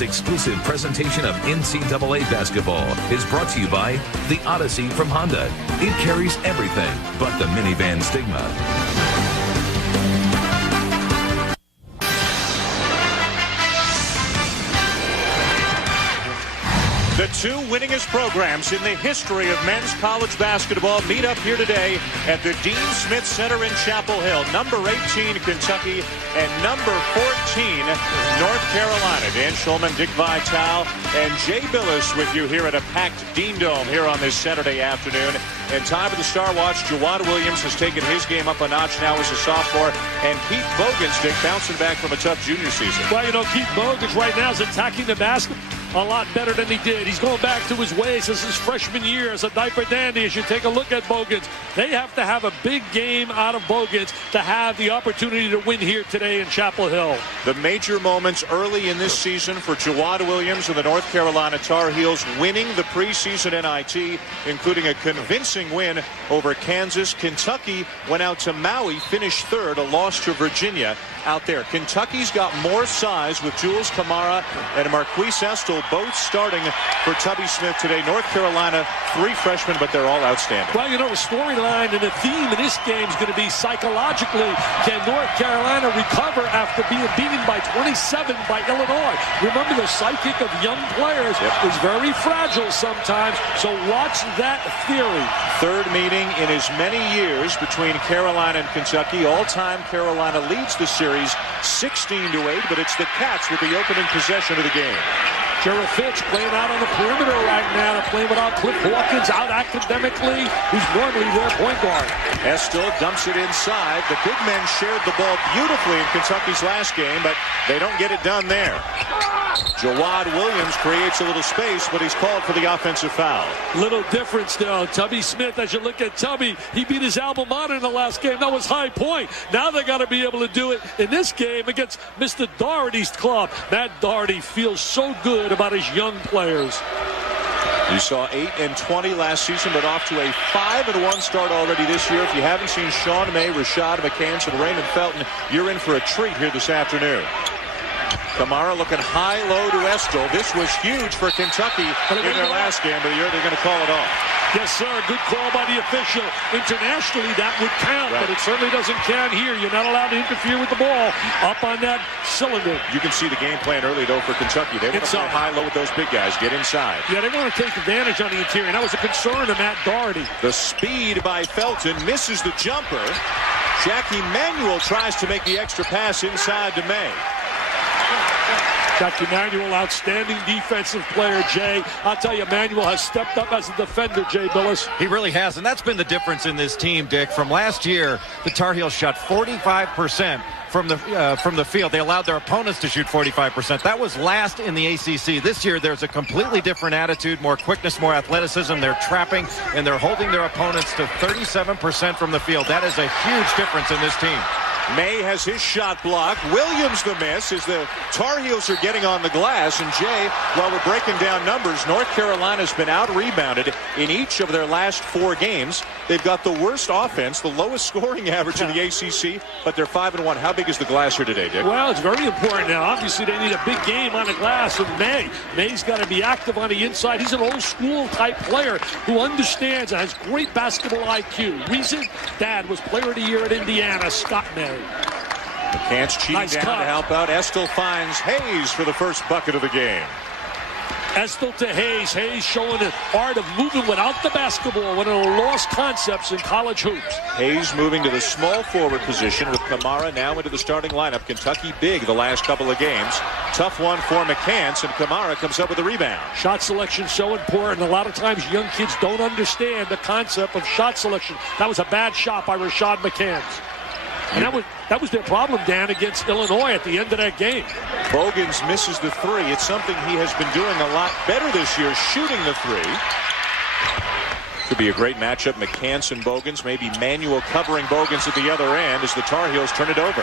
This exclusive presentation of NCAA basketball is brought to you by the Odyssey from Honda. It carries everything but the minivan stigma. The two winningest programs in the history of men's college basketball meet up here today at the Dean Smith Center in Chapel Hill. Number 18, Kentucky, and number 14, North Carolina. Dan Schulman, Dick Vitale, and Jay Billis with you here at a packed Dean Dome here on this Saturday afternoon. And time for the Star Watch. Jawad Williams has taken his game up a notch now as a sophomore. And Keith Bogans, Dick, bouncing back from a tough junior season. Well, you know, Keith Bogans right now is attacking the basket a lot better than he did. He's going back to his ways as his freshman year as a diaper dandy. As you take a look at Bogans, they have to have a big game out of Bogans to have the opportunity to win here today in Chapel Hill. The major moments early in this season for Jawad Williams and the North Carolina Tar Heels, winning the preseason NIT, including a convincing win over Kansas. Kentucky went out to Maui, finished third, a loss to Virginia out there. Kentucky's got more size with Jules Kamara and Marquise Estel both starting for Tubby Smith today. North Carolina, 3 freshmen, but they're all outstanding. Well, you know, the storyline and the theme in this game is going to be psychologically, can North Carolina recover after being beaten by 27 by Illinois? Remember, the psychic of young players is very fragile sometimes, so watch that theory. Third meeting in as many years between Carolina and Kentucky. All-time Carolina leads the series 16-8, but it's the Cats with the opening possession of the game. Gerald Fitch playing out on the perimeter right now. They're playing without Cliff Hawkins out academically, who's normally their point guard. Estel dumps it inside. The big men shared the ball beautifully in Kentucky's last game, but they don't get it done there. Jawad Williams creates a little space, but he's called for the offensive foul. Little difference though. Tubby Smith, as you look at Tubby, he beat his alma mater in the last game. That was High Point. Now they got to be able to do it in this game against Mr. Doherty's club. Matt Doherty feels so good about his young players. You saw 8-20 last season, but off to a 5-1 start already this year. If you haven't seen Sean May, Rashad McCants, and Raymond Felton, you're in for a treat here this afternoon. Kamara looking high-low to Estel. This was huge for Kentucky in their last game, but they're going to call it off. Yes, sir. Good call by the official. Internationally, that would count, but it certainly doesn't count here. You're not allowed to interfere with the ball up on that cylinder. You can see the game plan early, though, for Kentucky. They want to play high-low with those big guys. Get inside. Yeah, they want to take advantage on the interior. That was a concern of Matt Doherty. The speed by Felton misses the jumper. Jackie Manuel tries to make the extra pass inside to May. Jackie Manuel, outstanding defensive player, Jay. I'll tell you, Manuel has stepped up as a defender, Jay Billis. He really has, and that's been the difference in this team, Dick. From last year, the Tar Heels shot 45% from the field. They allowed their opponents to shoot 45%. That was last in the ACC. This year, there's a completely different attitude, more quickness, more athleticism. They're trapping, and they're holding their opponents to 37% from the field. That is a huge difference in this team. May has his shot blocked. Williams the miss as the Tar Heels are getting on the glass. And Jay, while we're breaking down numbers, North Carolina's been out-rebounded in each of their last 4 games. They've got the worst offense, the lowest scoring average in the ACC, but they're 5-1. How big is the glass here today, Dick? Well, it's very important now. Obviously, they need a big game on the glass. And May's got to be active on the inside. He's an old-school type player who understands and has great basketball IQ. Reason, Dad was player of the year at Indiana, Scott May. McCants cheating down to help out. Estel finds Hayes for the first bucket of the game. Estel to Hayes. Hayes showing the art of moving without the basketball, one of the lost concepts in college hoops. Hayes moving to the small forward position with Kamara now into the starting lineup. Kentucky big the last couple of games. Tough one for McCants, and Kamara comes up with a rebound. Shot selection so important. A lot of times young kids don't understand the concept of shot selection. That was a bad shot by Rashad McCants. And that was their problem, Dan, against Illinois at the end of that game. Bogans misses the 3. It's something he has been doing a lot better this year, shooting the 3. Could be a great matchup, McCants and Bogans. Maybe Manuel covering Bogans at the other end as the Tar Heels turn it over.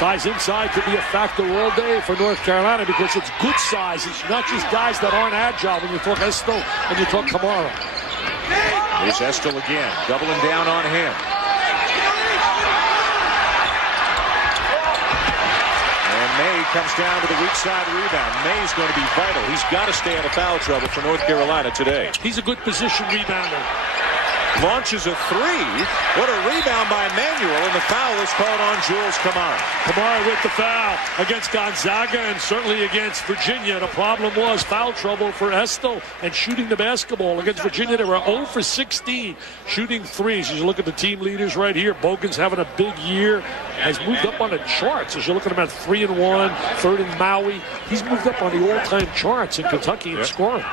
Size inside could be a factor all day for North Carolina because it's good size. It's not just guys that aren't agile when you talk Estel and you talk Kamara. Here's Estel again, doubling down on him. comes down to the weak side rebound. May's going to be vital. He's got to stay out of foul trouble for North Carolina today. He's a good position rebounder. Launches a three. What a rebound by Manuel, and the foul is called on Jules Camara. Camara with the foul against Gonzaga and certainly against Virginia. The problem was foul trouble for Estill and shooting the basketball. Against Virginia, they were 0 for 16 shooting threes. As you look at the team leaders right here, Bogan's having a big year. Has moved up on the charts. As you look at him at 3-1, third in Maui. He's moved up on the all-time charts in Kentucky in scoring.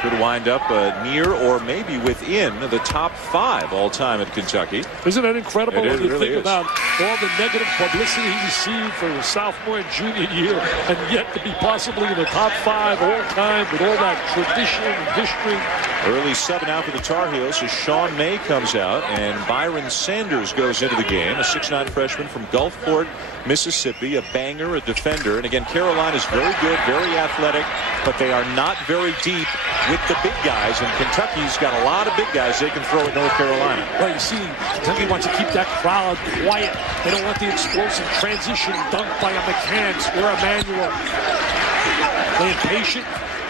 Could wind up near or maybe within the top 5 all-time at Kentucky. Isn't that incredible when you really think about all the negative publicity he received for his sophomore and junior year, and yet to be possibly in the top 5 all-time with all that tradition and history. Early sub out for the Tar Heels as Sean May comes out, and Byron Sanders goes into the game, a 6'9" freshman from Gulfport, Mississippi, a banger, a defender. And again, Carolina's very good, very athletic, but they are not very deep with the big guys, and Kentucky's got a lot of big guys they can throw at North Carolina. Well, you see, Kentucky wants to keep that crowd quiet. They don't want the explosive transition dunk by a McCants or a Manuel. Playing patient,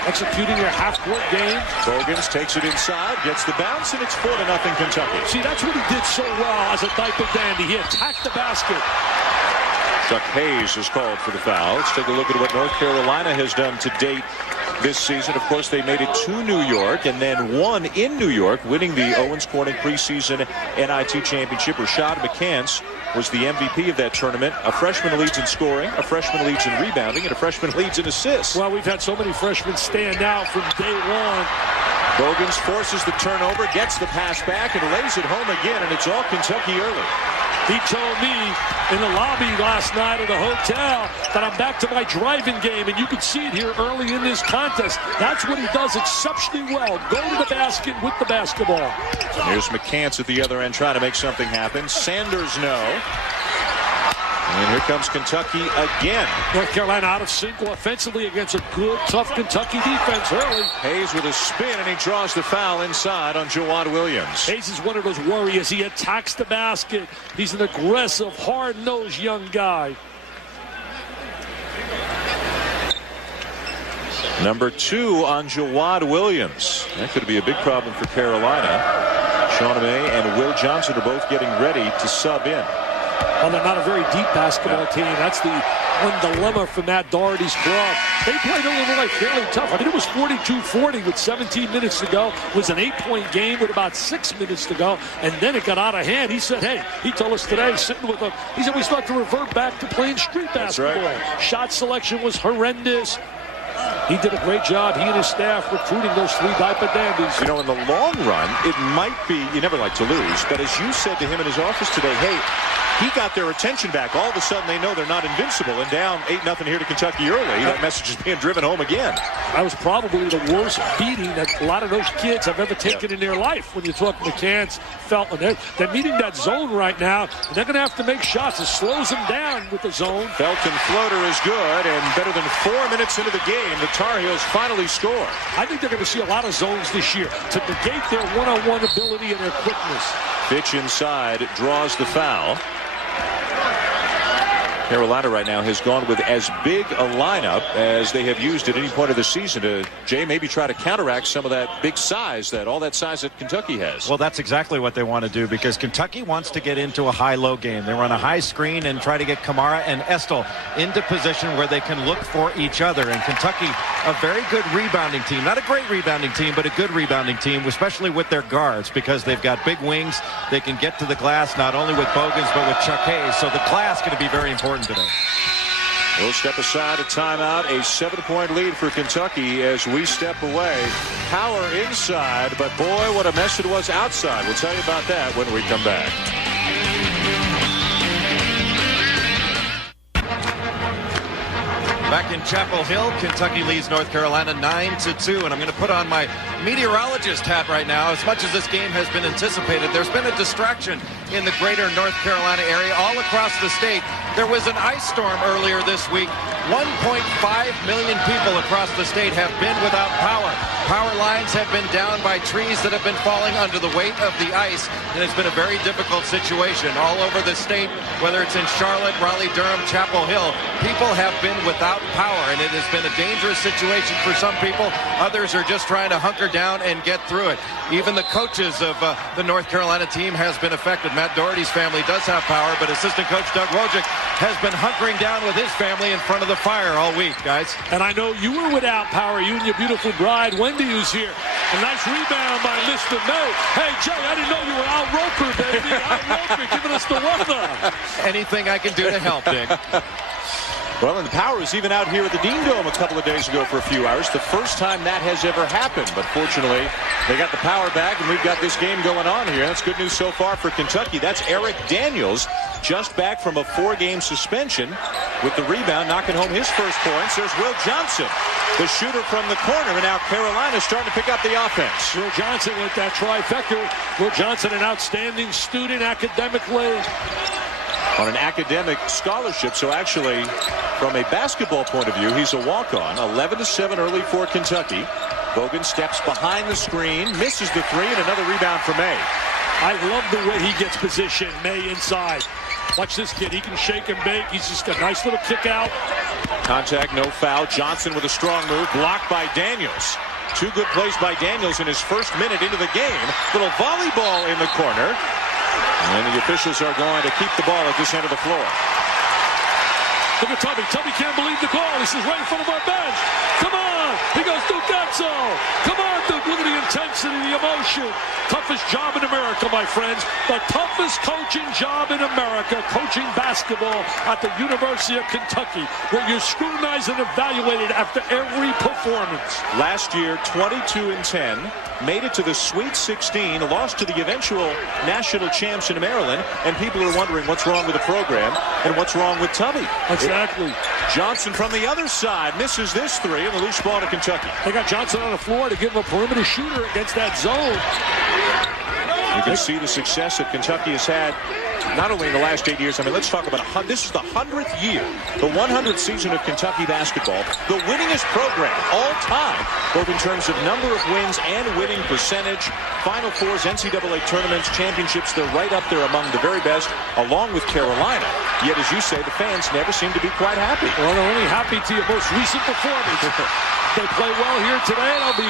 executing their half-court game. Bogans takes it inside, gets the bounce, and it's 4-0 Kentucky. See, that's what he did so well as a diaper dandy. He attacked the basket. Chuck Hayes is called for the foul. Let's take a look at what North Carolina has done to date this season. Of course, they made it to New York and then won in New York, winning the Owens Corning preseason NIT championship. Rashad McCants was the MVP of that tournament. A freshman leads in scoring, a freshman leads in rebounding, and a freshman leads in assists. Well, we've had so many freshmen stand out from day one. Bogans forces the turnover, gets the pass back, and lays it home again, and it's all Kentucky early. He told me in the lobby last night at the hotel that I'm back to my driving game, and you can see it here early in this contest. That's what he does exceptionally well. Go to the basket with the basketball. Here's McCants at the other end trying to make something happen. Sanders no. And here comes Kentucky again. North Carolina out of sync offensively against a good, tough Kentucky defense early. Hayes with a spin, and he draws the foul inside on Jawad Williams. Hayes is one of those warriors. He attacks the basket. He's an aggressive, hard-nosed young guy. Number 2 on Jawad Williams. That could be a big problem for Carolina. Sean May and Will Johnson are both getting ready to sub in. Well, they're not a very deep basketball team. That's the one dilemma for Matt Doherty's club. They played Illinois fairly tough. I mean, it was 42-40 with 17 minutes to go. It was an 8-point game with about 6 minutes to go, and then it got out of hand. He said, hey, he told us today, sitting with them, he said we start to revert back to playing street basketball. Right. Shot selection was horrendous. He did a great job, he and his staff, recruiting those 3 diaper dandies. You know, in the long run, it might be, you never like to lose, but as you said to him in his office today, hey, he got their attention back. All of a sudden, they know they're not invincible, and down 8-0 here to Kentucky early. That message is being driven home again. That was probably the worst beating that a lot of those kids have ever taken in their life. When you talk McCants, Felton, they're meeting that zone right now, and they're going to have to make shots. It slows them down with the zone. Felton floater is good, and better than 4 minutes into the game, the Tar Heels finally score. I think they're going to see a lot of zones this year to negate their one-on-one ability and their quickness. Fitch inside, draws the foul. Carolina right now has gone with as big a lineup as they have used at any point of the season to, Jay, maybe try to counteract some of that big size, all that size that Kentucky has. Well, that's exactly what they want to do, because Kentucky wants to get into a high-low game. They run a high screen and try to get Camara and Estill into position where they can look for each other. And Kentucky, a very good rebounding team. Not a great rebounding team, but a good rebounding team, especially with their guards, because they've got big wings. They can get to the glass not only with Bogans, but with Chuck Hayes. So the glass is going to be very important today. We'll step aside, a timeout, a 7-point lead for Kentucky as we step away. Power inside, but boy, what a mess it was outside. We'll tell you about that when we come back. Back in Chapel Hill, Kentucky leads North Carolina 9-2, and I'm going to put on my meteorologist hat right now. As much as this game has been anticipated, there's been a distraction in the greater North Carolina area, all across the state. There was an ice storm earlier this week. 1.5 million people across the state have been without power. Power lines have been down by trees that have been falling under the weight of the ice, and it's been a very difficult situation all over the state, whether it's in Charlotte, Raleigh, Durham, Chapel Hill. People have been without power, and it has been a dangerous situation for some people. Others are just trying to hunker down and get through it. Even the coaches of the North Carolina team has been affected. Matt Doherty's family does have power, but assistant coach Doug Wojcik has been hunkering down with his family in front of the fire all week, guys. And I know you were without power, you and your beautiful bride, Wendy, who's here. A nice rebound by Mr. May. Hey, Jay, I didn't know you were Al Roker, baby. Al Roker giving us the weather. Anything I can do to help, Dick. Well, and the power is even out here at the Dean Dome a couple of days ago for a few hours. The first time that has ever happened. But fortunately, they got the power back, and we've got this game going on here. That's good news so far for Kentucky. That's Eric Daniels, just back from a 4-game suspension with the rebound, knocking home his first points. There's Will Johnson, the shooter from the corner, and now Carolina's starting to pick up the offense. Will Johnson with that trifecta. Will Johnson, an outstanding student academically. On an academic scholarship, so actually, from a basketball point of view, he's a walk-on. 11-7 early for Kentucky. Bogan steps behind the screen, misses the three, and another rebound for May. I love the way he gets positioned, May inside. Watch this kid, he can shake and bake. He's just a nice little kick out. Contact, no foul. Johnson with a strong move, blocked by Daniels. Two good plays by Daniels in his first minute into the game. Little volleyball in the corner. And the officials are going to keep the ball at this end of the floor. Look at Tubby. Tubby can't believe the call. This is right in front of our bench. Come on. He goes, Dugazzo. Come on, Duke. Look at the intensity, the emotion. Toughest job in America, my friends. The toughest coaching job in America, coaching basketball at the University of Kentucky, where you're scrutinized and evaluated after every performance. Last year, 22-10. Made it to the Sweet 16, lost to the eventual national champs in Maryland, and people are wondering what's wrong with the program and what's wrong with Tubby. Exactly. Johnson from the other side misses this three, and the loose ball to Kentucky. They got Johnson on the floor to give him a perimeter shooter against that zone. You can see the success that Kentucky has had not only in the last 8 years. I mean, let's talk about this is the 100th year, the 100th season of Kentucky basketball, the winningest program all time, both in terms of number of wins and winning percentage. Final Fours, NCAA tournaments, championships, they're right up there among the very best, along with Carolina. Yet, as you say, the fans never seem to be quite happy. Well, they're only happy to your most recent performance. They play well here today, and I'll be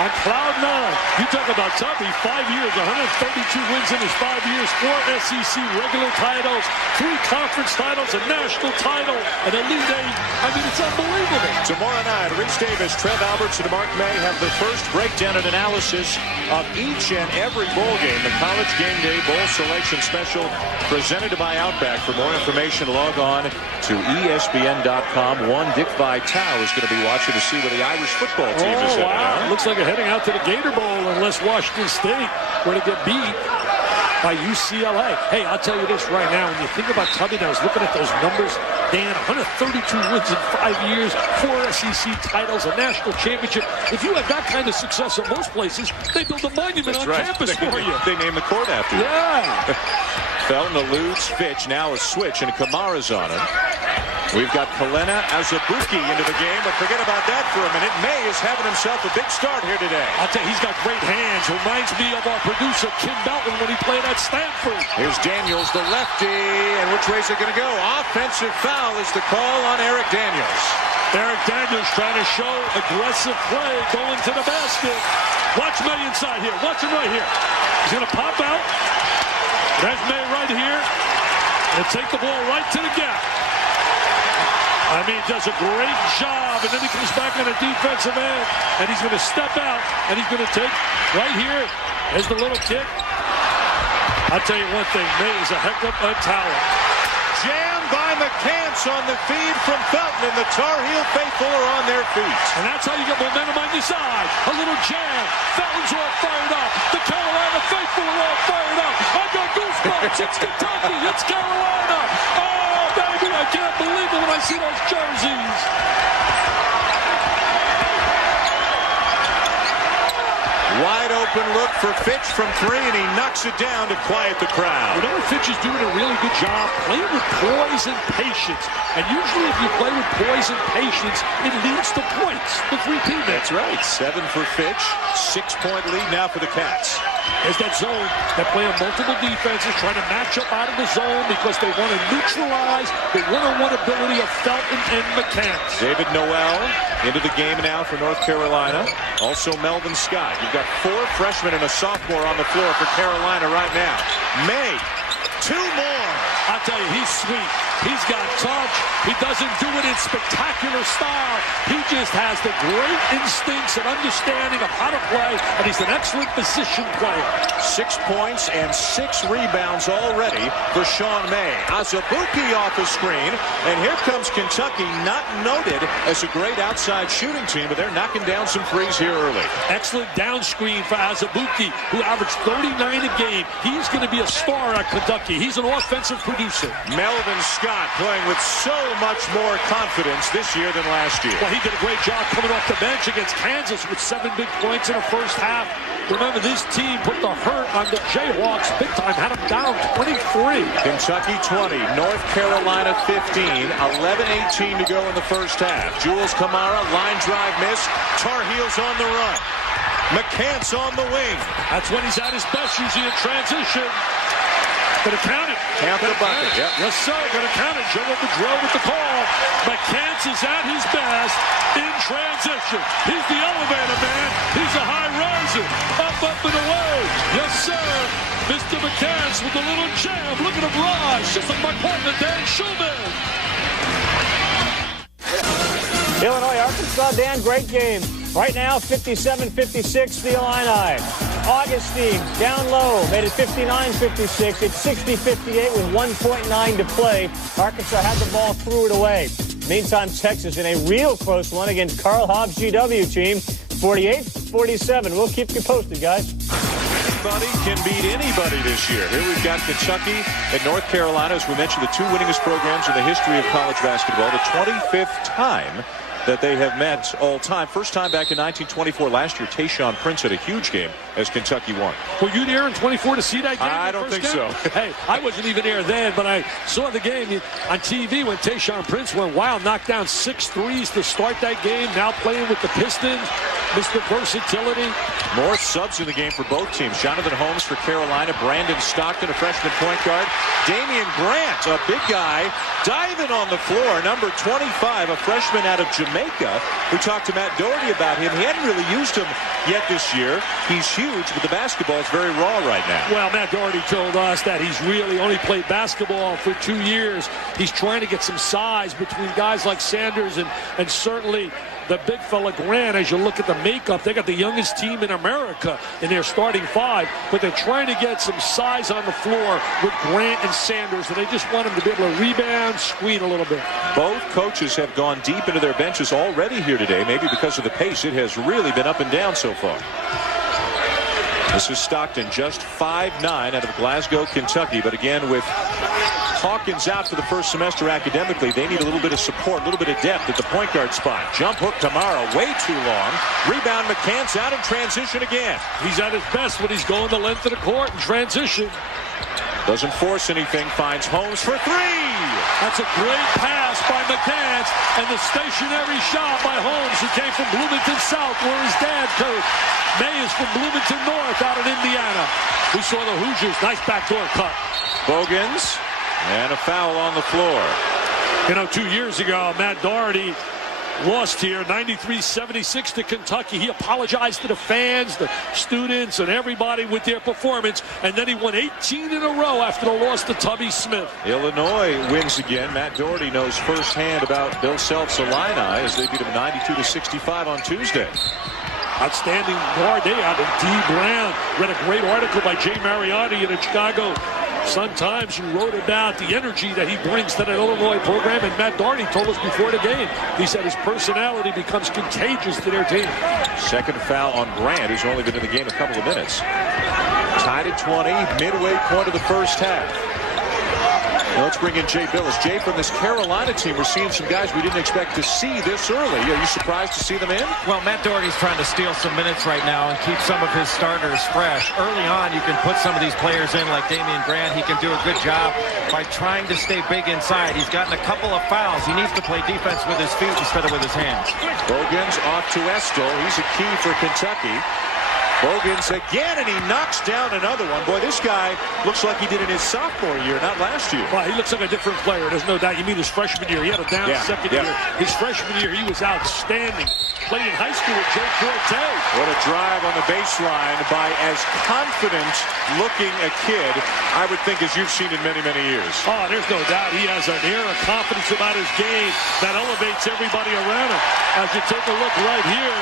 on cloud 9. You talk about Tubby, 5 years, 132 wins in his 5 years, 4 SEC regular titles, 3 conference titles, a national title, an Elite 8. I mean, it's unbelievable. Tomorrow night, Rhys Davis, Trev Alberts, and Mark May have the first breakdown and analysis of each and every bowl game. The College Game Day Bowl Selection Special presented by Outback. For more information, log on to ESPN.com. One Dick Vitale is going to be watching to see where the Irish football team is headed. Wow. Looks like heading out to the Gator Bowl unless Washington State were to get beat by UCLA. Hey, I'll tell you this right now. When you think about Tubby, I was looking at those numbers. Dan, 132 wins in 5 years, 4 SEC titles, a national championship. If you have that kind of success in most places, they build a monument on campus for you. They name the court after you. Yeah. Felton eludes Fitch. Now a switch, and Kamara's on him. We've got Kalena Azubuike into the game, but forget about that for a minute. May is having himself a big start here today. I'll tell you, he's got great hands. Reminds me of our producer, Kim Belton, when he played at Stanford. Here's Daniels, the lefty, and which way is it going to go? Offensive foul is the call on Eric Daniels. Eric Daniels trying to show aggressive play, going to the basket. Watch May inside here. Watch him right here. He's going to pop out. There's May right here. And take the ball right to the gap. I mean, he does a great job, and then he comes back on the defensive end, and he's going to step out, and he's going to take right here. There's the little kick. I'll tell you one thing, May is a heck of a talent. Jammed by McCants on the feed from Felton, and the Tar Heel faithful are on their feet. And that's how you get momentum on your side. A little jam. Felton's all fired up. The Carolina faithful are all fired up. I got goosebumps. It's Kentucky. It's Carolina. Oh, baby, I can't believe it when I see those jerseys. Wide open open look for Fitch from 3, and he knocks it down to quiet the crowd. You know what, Fitch is doing a really good job playing with poise and patience. And usually if you play with poise and patience, it leads to points. The 3-P. That's right. 7 for Fitch. 6-point lead now for the Cats. There's that zone. They're playing multiple defenses, trying to match up out of the zone because they want to neutralize the one-on-one ability of Felton and McCants. David Noel into the game now for North Carolina. Also Melvin Scott. You've got 4 freshmen and a sophomore on the floor for Carolina right now. May, 2 more. I tell you, he's sweet. He's got touch. He doesn't do it in spectacular style. He just has the great instincts and understanding of how to play, and he's an excellent position player. 6 points and 6 rebounds already for Sean May. Azubuike off the screen, and here comes Kentucky, not noted as a great outside shooting team, but they're knocking down some threes here early. Excellent down screen for Azubuike, who averaged 39 a game. He's going to be a star at Kentucky. He's an offensive producer. Melvin Scott playing with so much more confidence this year than last year. Well, he did a great job coming off the bench against Kansas with 7 big points in the first half. Remember, this team put the hurt on the Jayhawks big time, had them down 23. Kentucky 20, North Carolina 15, 11-18 to go in the first half. Jules Kamara, line drive miss, Tar Heels on the run. McCants on the wing. That's when he's at his best, usually in transition. Gonna count it. Count the bucket, yep. Yes, sir. Gonna count it. General Bedreau with the call. McCants is at his best in transition. He's the elevator man. He's a high riser. Up, and away. Yes, sir. Mr. McCants with a little jab. Look at him rise. Just like my partner, Dan Schulman. Illinois, Arkansas, Dan, great game. Right now, 57-56, the Illini. Augustine down low, made it 59-56. It's 60-58 with 1.9 to play. Arkansas had the ball, threw it away. Meantime, Texas in a real close one against Carl Hobbs' GW team, 48-47. We'll keep you posted, guys. Anybody can beat anybody this year. Here we've got Kentucky and North Carolina, as we mentioned, the 2 winningest programs in the history of college basketball. The 25th time that they have met all time. First time back in 1924. Last year, Tayshaun Prince had a huge game as Kentucky won. Were you there in 24 to see that game? I don't think so. Hey, I wasn't even there then, but I saw the game on TV when Tayshaun Prince went wild, knocked down 6 threes to start that game. Now playing with the Pistons. Mr. Versatility. More subs in the game for both teams. Jonathan Holmes for Carolina. Brandon Stockton, a freshman point guard. Damian Grant, a big guy, diving on the floor. Number 25, a freshman out of Jamaica. We talked to Matt Doherty about him. He hadn't really used him yet this year. He's huge, but the basketball is very raw right now. Well, Matt Doherty told us that he's really only played basketball for 2 years. He's trying to get some size between guys like Sanders and certainly the big fella Grant. As you look at the makeup, they got the youngest team in America in their starting 5, but they're trying to get some size on the floor with Grant and Sanders, and they just want him to be able to rebound, screen a little bit. Both coaches have gone deep into their benches already here today, maybe because of the pace. It has really been up and down so far. This is Stockton, just 5'9" out of Glasgow, Kentucky, but again with Hawkins out for the first semester academically, they need a little bit of support, a little bit of depth at the point guard spot. Jump hook Kamara, way too long. Rebound, McCants out in transition again. He's at his best when he's going the length of the court in transition. Doesn't force anything, finds Holmes for 3. That's a great pass by McCants, and the stationary shot by Holmes, who came from Bloomington South, where his dad coached. May is from Bloomington North out in Indiana. We saw the Hoosiers, nice backdoor cut. Bogans, and a foul on the floor. You know, 2 years ago, Matt Doherty lost here, 93-76 to Kentucky. He apologized to the fans, the students, and everybody with their performance, and then he won 18 in a row after the loss to Tubby Smith. Illinois wins again. Matt Doherty knows firsthand about Bill Self's Illini as they beat him 92-65 on Tuesday. Outstanding guard day out of D. Brown. Read a great article by Jay Mariotti in the Chicago Sun-Times, who wrote about the energy that he brings to that Illinois program. And Matt Doherty told us before the game, he said his personality becomes contagious to their team. Second foul on Grant, who's only been in the game a couple of minutes. Tied at 20, midway point of the first half. Now let's bring in Jay Billis. Jay, from this Carolina team, we're seeing some guys we didn't expect to see this early. Are you surprised to see them in? Well, Matt Doherty's trying to steal some minutes right now and keep some of his starters fresh. Early on, you can put some of these players in like Damian Grant. He can do a good job by trying to stay big inside. He's gotten a couple of fouls. He needs to play defense with his feet instead of with his hands. Bogans off to Estill. He's a key for Kentucky. Bogans again, and he knocks down another one. Boy, this guy looks like he did in his sophomore year, not last year. Well, he looks like a different player. There's no doubt. You mean his freshman year. He had a down second year. His freshman year, he was outstanding. Played in high school with Joe Forte. What a drive on the baseline by as confident-looking a kid, I would think, as you've seen in many, many years. Oh, there's no doubt. He has an air of confidence about his game that elevates everybody around him. As you take a look right here,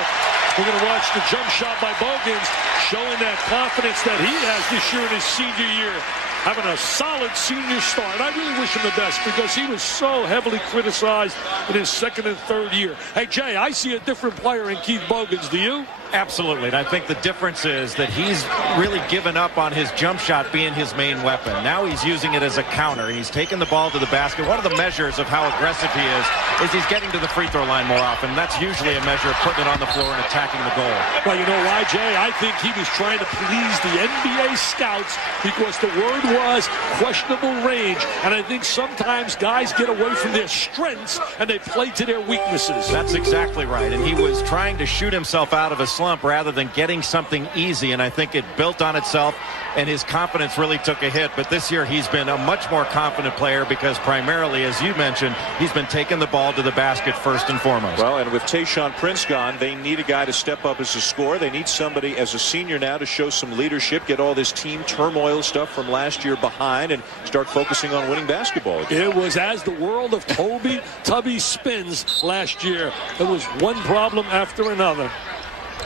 we're going to watch the jump shot by Bogans, showing that confidence that he has this year in his senior year. Having a solid senior start. I really wish him the best because he was so heavily criticized in his second and third year. Hey, Jay, I see a different player in Keith Bogans. Do you? Absolutely, and I think the difference is that he's really given up on his jump shot being his main weapon. Now he's using it as a counter, and he's taking the ball to the basket. One of the measures of how aggressive he is he's getting to the free throw line more often. That's usually a measure of putting it on the floor and attacking the goal. Well, you know why, Jay? I think he was trying to please the NBA scouts because the word was questionable range, and I think sometimes guys get away from their strengths and they play to their weaknesses. That's exactly right, and he was trying to shoot himself out of a slump rather than getting something easy, and I think it built on itself, and his confidence really took a hit. But this year he's been a much more confident player because primarily, as you mentioned, he's been taking the ball to the basket first and foremost. Well, and with Tayshaun Prince gone, they need a guy to step up as a scorer. They need somebody as a senior now to show some leadership, get all this team turmoil stuff from last year behind, and start focusing on winning basketball again. It was as the world of Tubby spins last year. It was one problem after another.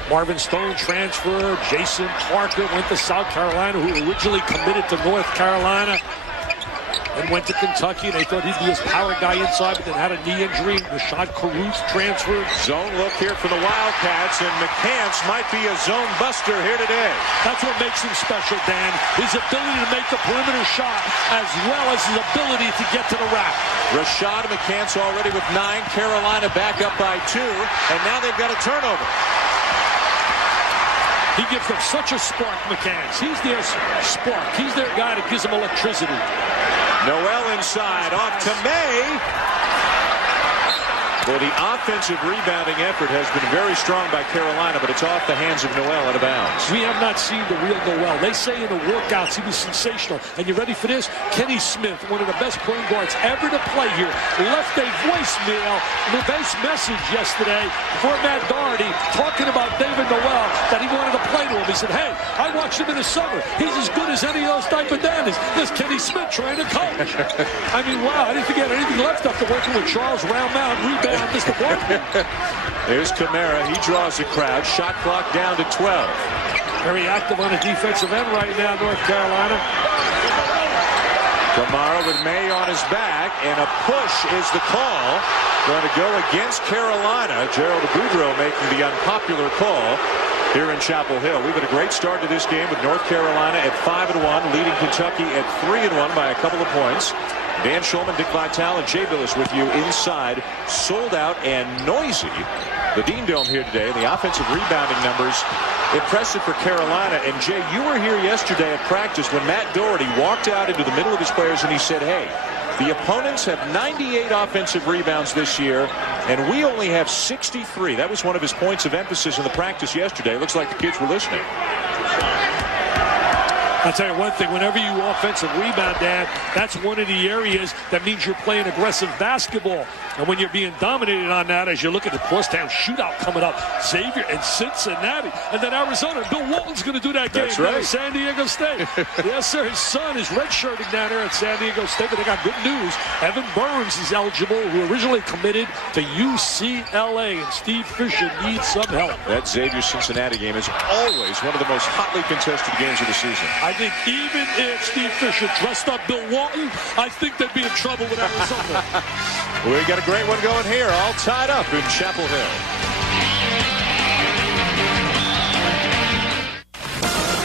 Marvin Stone transferred. Jason Parker went to South Carolina, who originally committed to North Carolina and went to Kentucky. They thought he'd be his power guy inside, but then had a knee injury. Rashad Caruth transferred. Zone look here for the Wildcats, and McCants might be a zone buster here today. That's what makes him special, Dan. His ability to make the perimeter shot as well as his ability to get to the rack. Rashad McCants already with 9. Carolina back up by 2, and now they've got a turnover. He gives them such a spark, McCants. He's their spark. He's their guy that gives them electricity. Noel inside, off to May. Well, the offensive rebounding effort has been very strong by Carolina, but it's off the hands of Noel out of bounds. We have not seen the real Noel. They say in the workouts he was sensational. And you ready for this? Kenny Smith, one of the best point guards ever to play here, left a voicemail, the base message yesterday for Matt Doherty, talking about David Noel, that he wanted to play to him. He said, hey, I watched him in the summer. He's as good as any of those type of dandies. There's Kenny Smith trying to coach. I mean, wow, I didn't think he had anything left after working with Charles Roundmount, rebound. There's Kamara. He draws the crowd. Shot clock down to 12. Very active on the defensive end right now, North Carolina. Kamara with May on his back, and a push is the call. Going to go against Carolina. Gerald Boudreaux making the unpopular call here in Chapel Hill. We've had a great start to this game with North Carolina at 5-1, leading Kentucky at 3-1 by a couple of points. Dan Shulman, Dick Vitale, and Jay Billis with you inside. Sold out and noisy. The Dean Dome here today. The offensive rebounding numbers impressive for Carolina. And Jay, you were here yesterday at practice when Matt Doherty walked out into the middle of his players and he said, hey, the opponents have 98 offensive rebounds this year, and we only have 63. That was one of his points of emphasis in the practice yesterday. It looks like the kids were listening. I'll tell you one thing, whenever you offensive rebound, Dan, that's one of the areas that means you're playing aggressive basketball. And when you're being dominated on that, as you look at the crosstown shootout coming up, Xavier and Cincinnati, and then Arizona, Bill Walton's going to do that game down at San Diego State. Yes, sir, his son is redshirting down there at San Diego State, but they got good news. Evan Burns is eligible, who originally committed to UCLA, and Steve Fisher needs some help. That Xavier-Cincinnati game is always one of the most hotly contested games of the season. I think even if Steve Fisher dressed up Bill Walton, I think they'd be in trouble with Arizona. We got a great one going here, all tied up in Chapel Hill.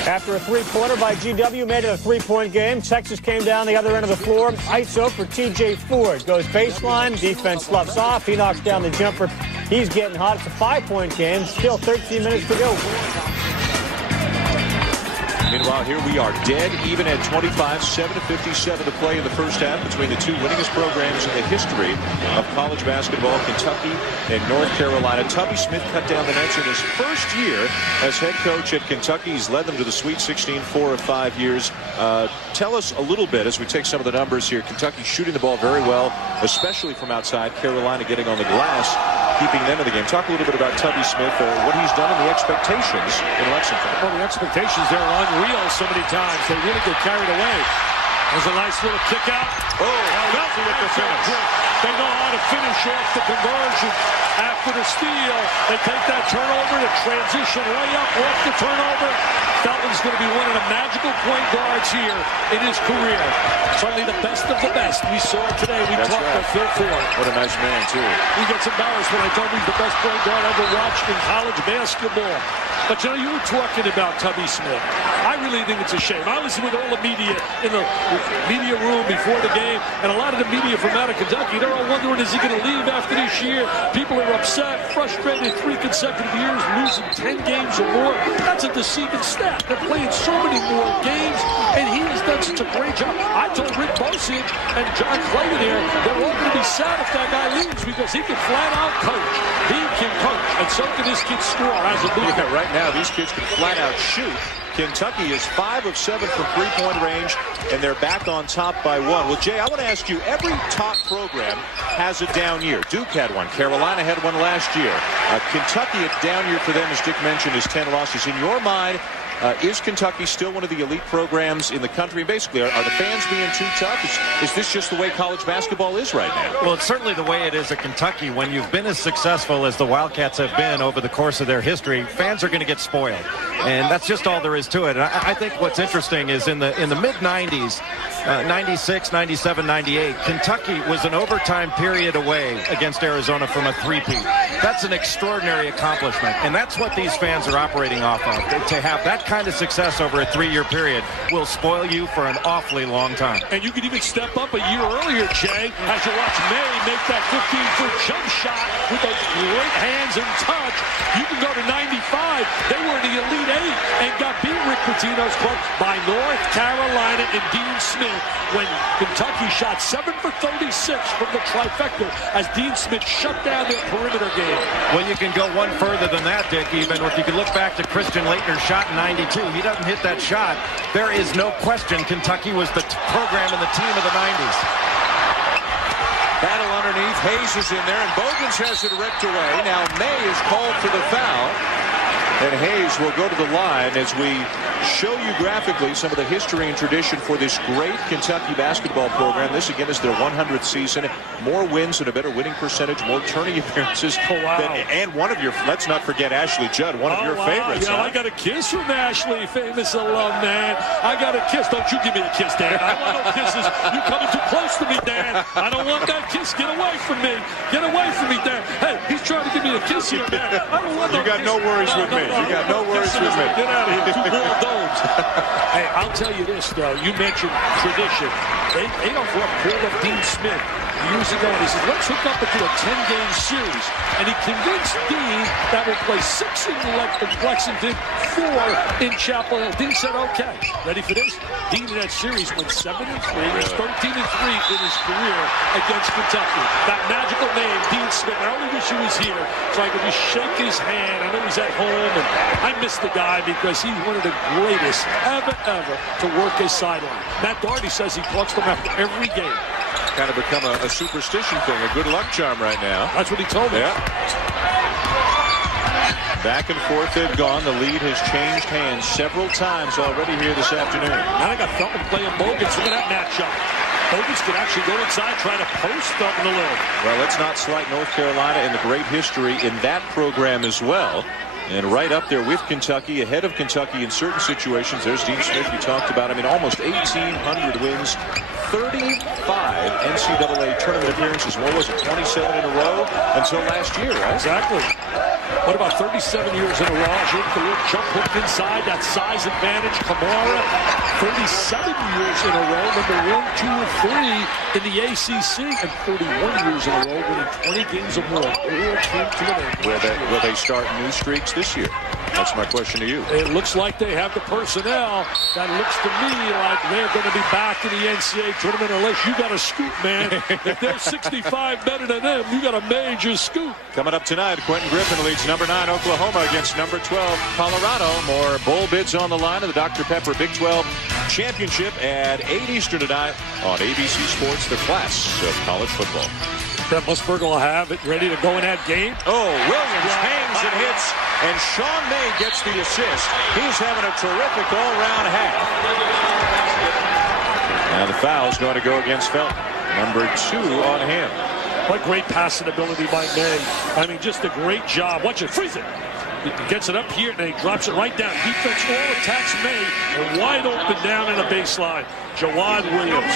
After a three-pointer by GW made it a three-point game, Texas came down the other end of the floor. ISO for TJ Ford. Goes baseline. Defense sloughs off. He knocks down the jumper. He's getting hot. It's a 5-point game. Still 13 minutes to go. Meanwhile, here we are dead even at 25, 7:57 to play in the first half between the two winningest programs in the history of college basketball, Kentucky and North Carolina. Tubby Smith cut down the nets in his first year as head coach at Kentucky. He's led them to the Sweet 16 4 of 5 years. Tell us a little bit as we take some of the numbers here. Kentucky shooting the ball very well, especially from outside. Carolina getting on the glass, keeping them in the game. Talk a little bit about Tubby Smith, what he's done and the expectations in Lexington. Well, the expectations there are unreal so many times. They really get carried away. There's a nice little kick out. Melton with the finish. They know how to finish off the conversion after the steal. They take that turnover to transition layup off the turnover. Felton's going to be one of the magical point guards here in his career. Certainly the best of the best. We saw it today. We talked about Phil Ford. What a nice man, too. He gets embarrassed when I told him he's the best point guard I ever watched in college basketball. But, you know, you were talking about Tubby Smith. I really think it's a shame. I was with all the media in the media room before the game, and a lot of the media from out of Kentucky, they're all wondering, is he going to leave after this year? People are upset, frustrated, 3 consecutive years, losing 10 games or more. That's a deceiving stat. They're playing so many more games, and he has done such a great job. I told Rick Bosich and John Clayton here, they're all going to be sad if that guy leaves because he can flat out coach. He can coach, and so can this kid score as a leader. Yeah, right now these kids can flat out shoot. Kentucky is 5 of 7 from three-point range, and they're back on top by 1. Well, Jay, I want to ask you, every top program has a down year. Duke had one. Carolina had one last year. Kentucky, a down year for them, as Dick mentioned, is 10 losses. In your mind, is Kentucky still one of the elite programs in the country? Basically, are the fans being too tough? Is this just the way college basketball is right now? Well, it's certainly the way it is at Kentucky. When you've been as successful as the Wildcats have been over the course of their history, fans are going to get spoiled. And that's just all there is to it. And I think what's interesting is in the mid-90s, 96, 97, 98, Kentucky was an overtime period away against Arizona from a three-peat. That's an extraordinary accomplishment. And that's what these fans are operating off of. To have that kind of success over a 3-year period will spoil you for an awfully long time. And you could even step up a year earlier, Jay, as you watch May make that 15-foot jump shot with those great hands and touch. You can go to 95. They were in the Elite 8 and got beat Rick Pitino's club by North Carolina and Dean Smith when Kentucky shot 7 for 36 from the trifecta as Dean Smith shut down their perimeter game. Well, you can go one further than that, Dick, even. If you can look back to Christian Laettner's shot in 92, he doesn't hit that shot. There is no question Kentucky was the program and the team of the 90s. Battle underneath. Hayes is in there, and Bogans has it ripped away. Now May is called for the foul, and Hayes will go to the line as we show you graphically some of the history and tradition for this great Kentucky basketball program. This, again, is their 100th season. More wins and a better winning percentage, more tourney appearances. Oh, wow. And one of your, let's not forget Ashley Judd, one of your favorites. Yeah, I got a kiss from Ashley, famous alum, man. I got a kiss. Don't you give me a kiss, Dan. I want no kisses. You coming too close to me, Dan. I don't want that kiss. Get away from me. Get away from me, Dan. Hey, he's trying to give me a kiss here, man. I don't want no You got kiss. no worries with me. You got no worries with me. Get out of here. 2 gold domes. Hey, I'll tell you this, though. You mentioned tradition. Adolph Rupp called up Dean Smith years ago, and he said, let's hook up into a 10-game series. And he convinced Dean that we'll play 6 in Lexington, 4 in Chapel Hill. Dean said, okay. Ready for this? Dean in that series went 7-3. He's 13-3 in his career against Kentucky. That magical name, Dean Smith. I only wish he was here so I could just shake his hand. I know he's at home, and I miss the guy because he's one of the greatest ever to work his sideline. Matt Doherty says he talks to him after every game. Kind of become a superstition thing, a good luck charm right now. That's what he told me. Yeah. Back and forth they've gone. The lead has changed hands several times already here this afternoon. Now they got Felton playing Bogans. Look at that matchup. Bogans could actually go inside, try to post Felton a little. Well, let's not slight North Carolina and the great history in that program as well. And right up there with Kentucky, ahead of Kentucky in certain situations. There's Dean Smith you talked about. I mean, almost 1,800 wins, 35 NCAA tournament appearances. What was it, 27 in a row until last year, right? Exactly. What about 37 years in a row? Look at the little jump hook inside, that size advantage. Kamara, 37 years in a row, number 1, 2, and 3 in the ACC, and 31 years in a row, winning 20 games or more. Will they start new streaks this year? That's my question to you. It looks like they have the personnel. That looks to me like they're going to be back in the NCAA tournament unless you got a scoop, man. If they're 65 better than them, you got a major scoop. Coming up tonight, Quentin Griffin leads number 9 Oklahoma against number 12 Colorado. More bowl bids on the line of the Dr. Pepper Big 12 Championship at 8 Eastern tonight on ABC Sports, the class of college football. Brett Musburger will have it ready to go in that game. Oh, Williams hangs and hits, and Sean May gets the assist. He's having a terrific all-round half. Now the foul's going to go against Felton. Number 2 on him. What great passing ability by May. I mean, just a great job. Watch it. Freeze it. He gets it up here, and he drops it right down. Defense all attacks May, and wide open down in the baseline. Jawad Williams.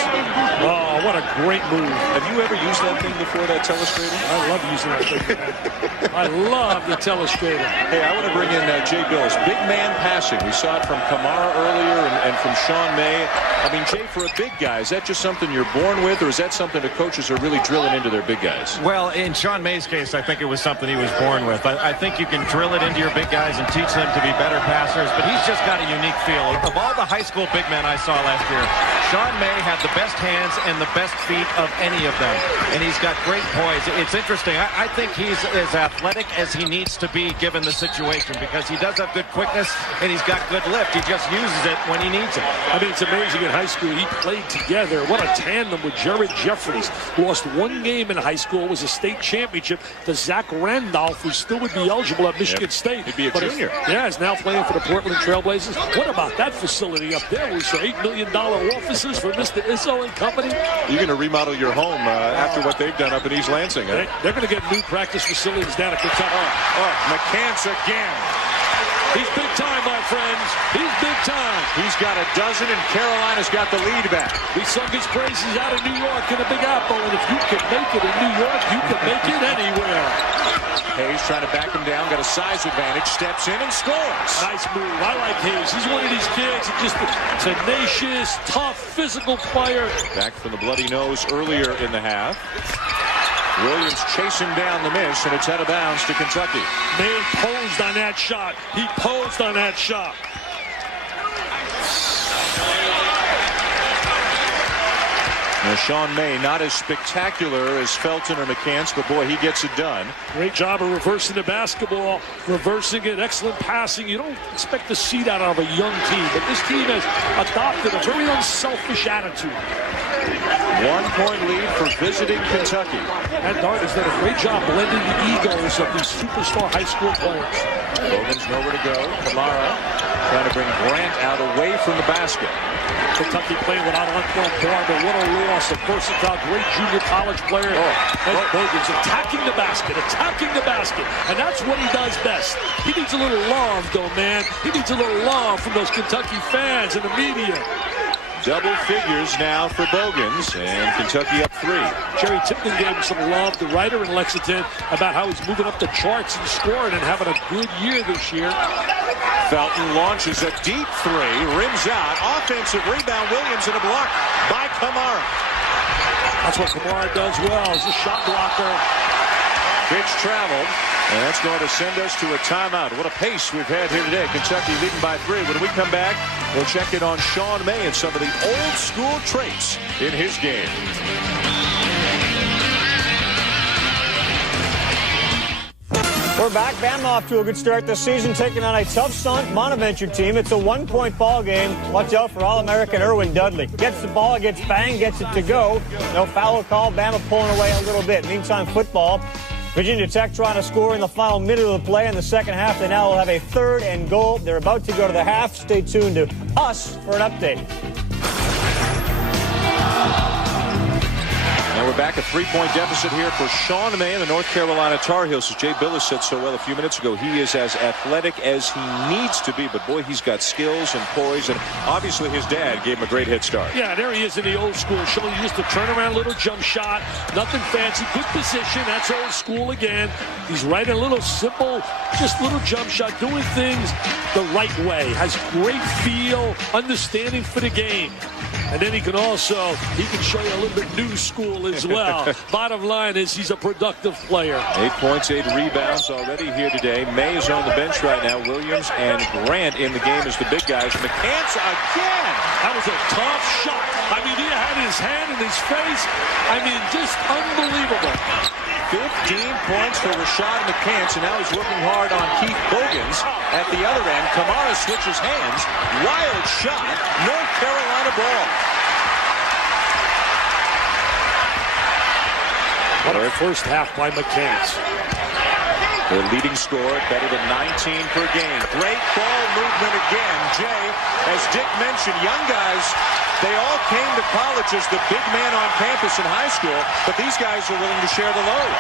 Oh, what a great move. Have you ever used that thing before, that telestrator? I love using that thing. I love the telestrator. Hey, I want to bring in Jay Billis. Big man passing. We saw it from Kamara earlier and from Sean May. I mean, Jay, for a big guy, is that just something you're born with, or is that something the coaches are really drilling into their big guys? Well, in Sean May's case, I think it was something he was born with. I think you can drill it into your big guys and teach them to be better passers, but he's just got a unique feel. Of all the high school big men I saw last year, Sean May had the best hands and the best feet of any of them, and he's got great poise. It's interesting. I think he's as athletic as he needs to be given the situation, because he does have good quickness and he's got good lift. He just uses it when he needs it. I mean, it's amazing in high school. He played together. What a tandem with Jared Jeffries. Lost one game in high school. It was a state championship to Zach Randolph, who still would be eligible at Michigan State. He'd be a junior. He's now playing for the Portland Trailblazers. What about that facility up there? Was $8 million offices for Mr. Izzo and company? You're going to remodel your home after what they've done up in East Lansing. Huh? They're going to get new practice facilities down at Kentucky. McCants again. He's big time, my friends. He's big time. He's got a dozen, and Carolina's got the lead back. We sung his praises out of New York in the Big Apple, and if you can make it in New York, you can make it anywhere. Hayes trying to back him down, got a size advantage, steps in and scores. Nice move. I like Hayes. He's one of these kids, just a tenacious, tough, physical player. Back from the bloody nose earlier in the half. Williams chasing down the miss, and it's out of bounds to Kentucky. May posed on that shot. He posed on that shot. Now, Sean May, not as spectacular as Felton or McCants, but boy, he gets it done. Great job of reversing the basketball, reversing it, excellent passing. You don't expect to see that out of a young team, but this team has adopted a very unselfish attitude. 1-point lead for visiting Kentucky. And Dart has done a great job blending the egos of these superstar high school players. Bogan's nowhere to go. Kamara trying to bring Grant out away from the basket. Kentucky playing without Antoine Barber. What a loss. A versatile, great junior college player. Bogan's attacking the basket, And that's what he does best. He needs a little love, though, man. He needs a little love from those Kentucky fans and the media. Double figures now for Bogans, and Kentucky up 3. Jerry Tipton gave him some love, the writer in Lexington, about how he's moving up the charts and scoring and having a good year this year. Felton launches a deep 3, rims out, offensive rebound, Williams, and a block by Kamara. That's what Kamara does well, he's a shot blocker. Fitch traveled, and that's going to send us to a timeout. What a pace we've had here today. Kentucky leading by 3. When we come back, we'll check in on Sean May and some of the old school traits in his game. We're back. Bama off to a good start this season, taking on a tough Bonaventure team. It's a 1-point ball game. Watch out for All-American Erwin Dudley. Gets the ball, gets banged, gets it to go. No foul call. Bama pulling away a little bit. Meantime, football. Virginia Tech trying to score in the final minute of the play in the second half. They now will have a 3rd and goal. They're about to go to the half. Stay tuned to us for an update. And we're back a 3-point deficit here for Sean May and the North Carolina Tar Heels. As Jay Billis said so well a few minutes ago, he is as athletic as he needs to be. But boy, he's got skills and poise. And obviously his dad gave him a great head start. Yeah, there he is in the old school, showing you just a turnaround little jump shot. Nothing fancy. Good position. That's old school again. He's right in a little simple, just little jump shot, doing things the right way. Has great feel, understanding for the game. And then he can show you a little bit new school as well. Bottom line is he's a productive player. 8 points, 8 rebounds already here today. May is on the bench right now. Williams and Grant in the game as the big guys. McCants again. That was a tough shot. I mean, he had his hand in his face. I mean, just unbelievable. 15 points for Rashad McCants, and now he's working hard on Keith Bogans at the other end. Kamara switches hands. Wild shot. North Carolina ball. What a first half by McCants. Their leading scorer, better than 19 per game. Great ball movement again. Jay, as Dick mentioned, young guys, they all came to college as the big man on campus in high school, but these guys are willing to share the load.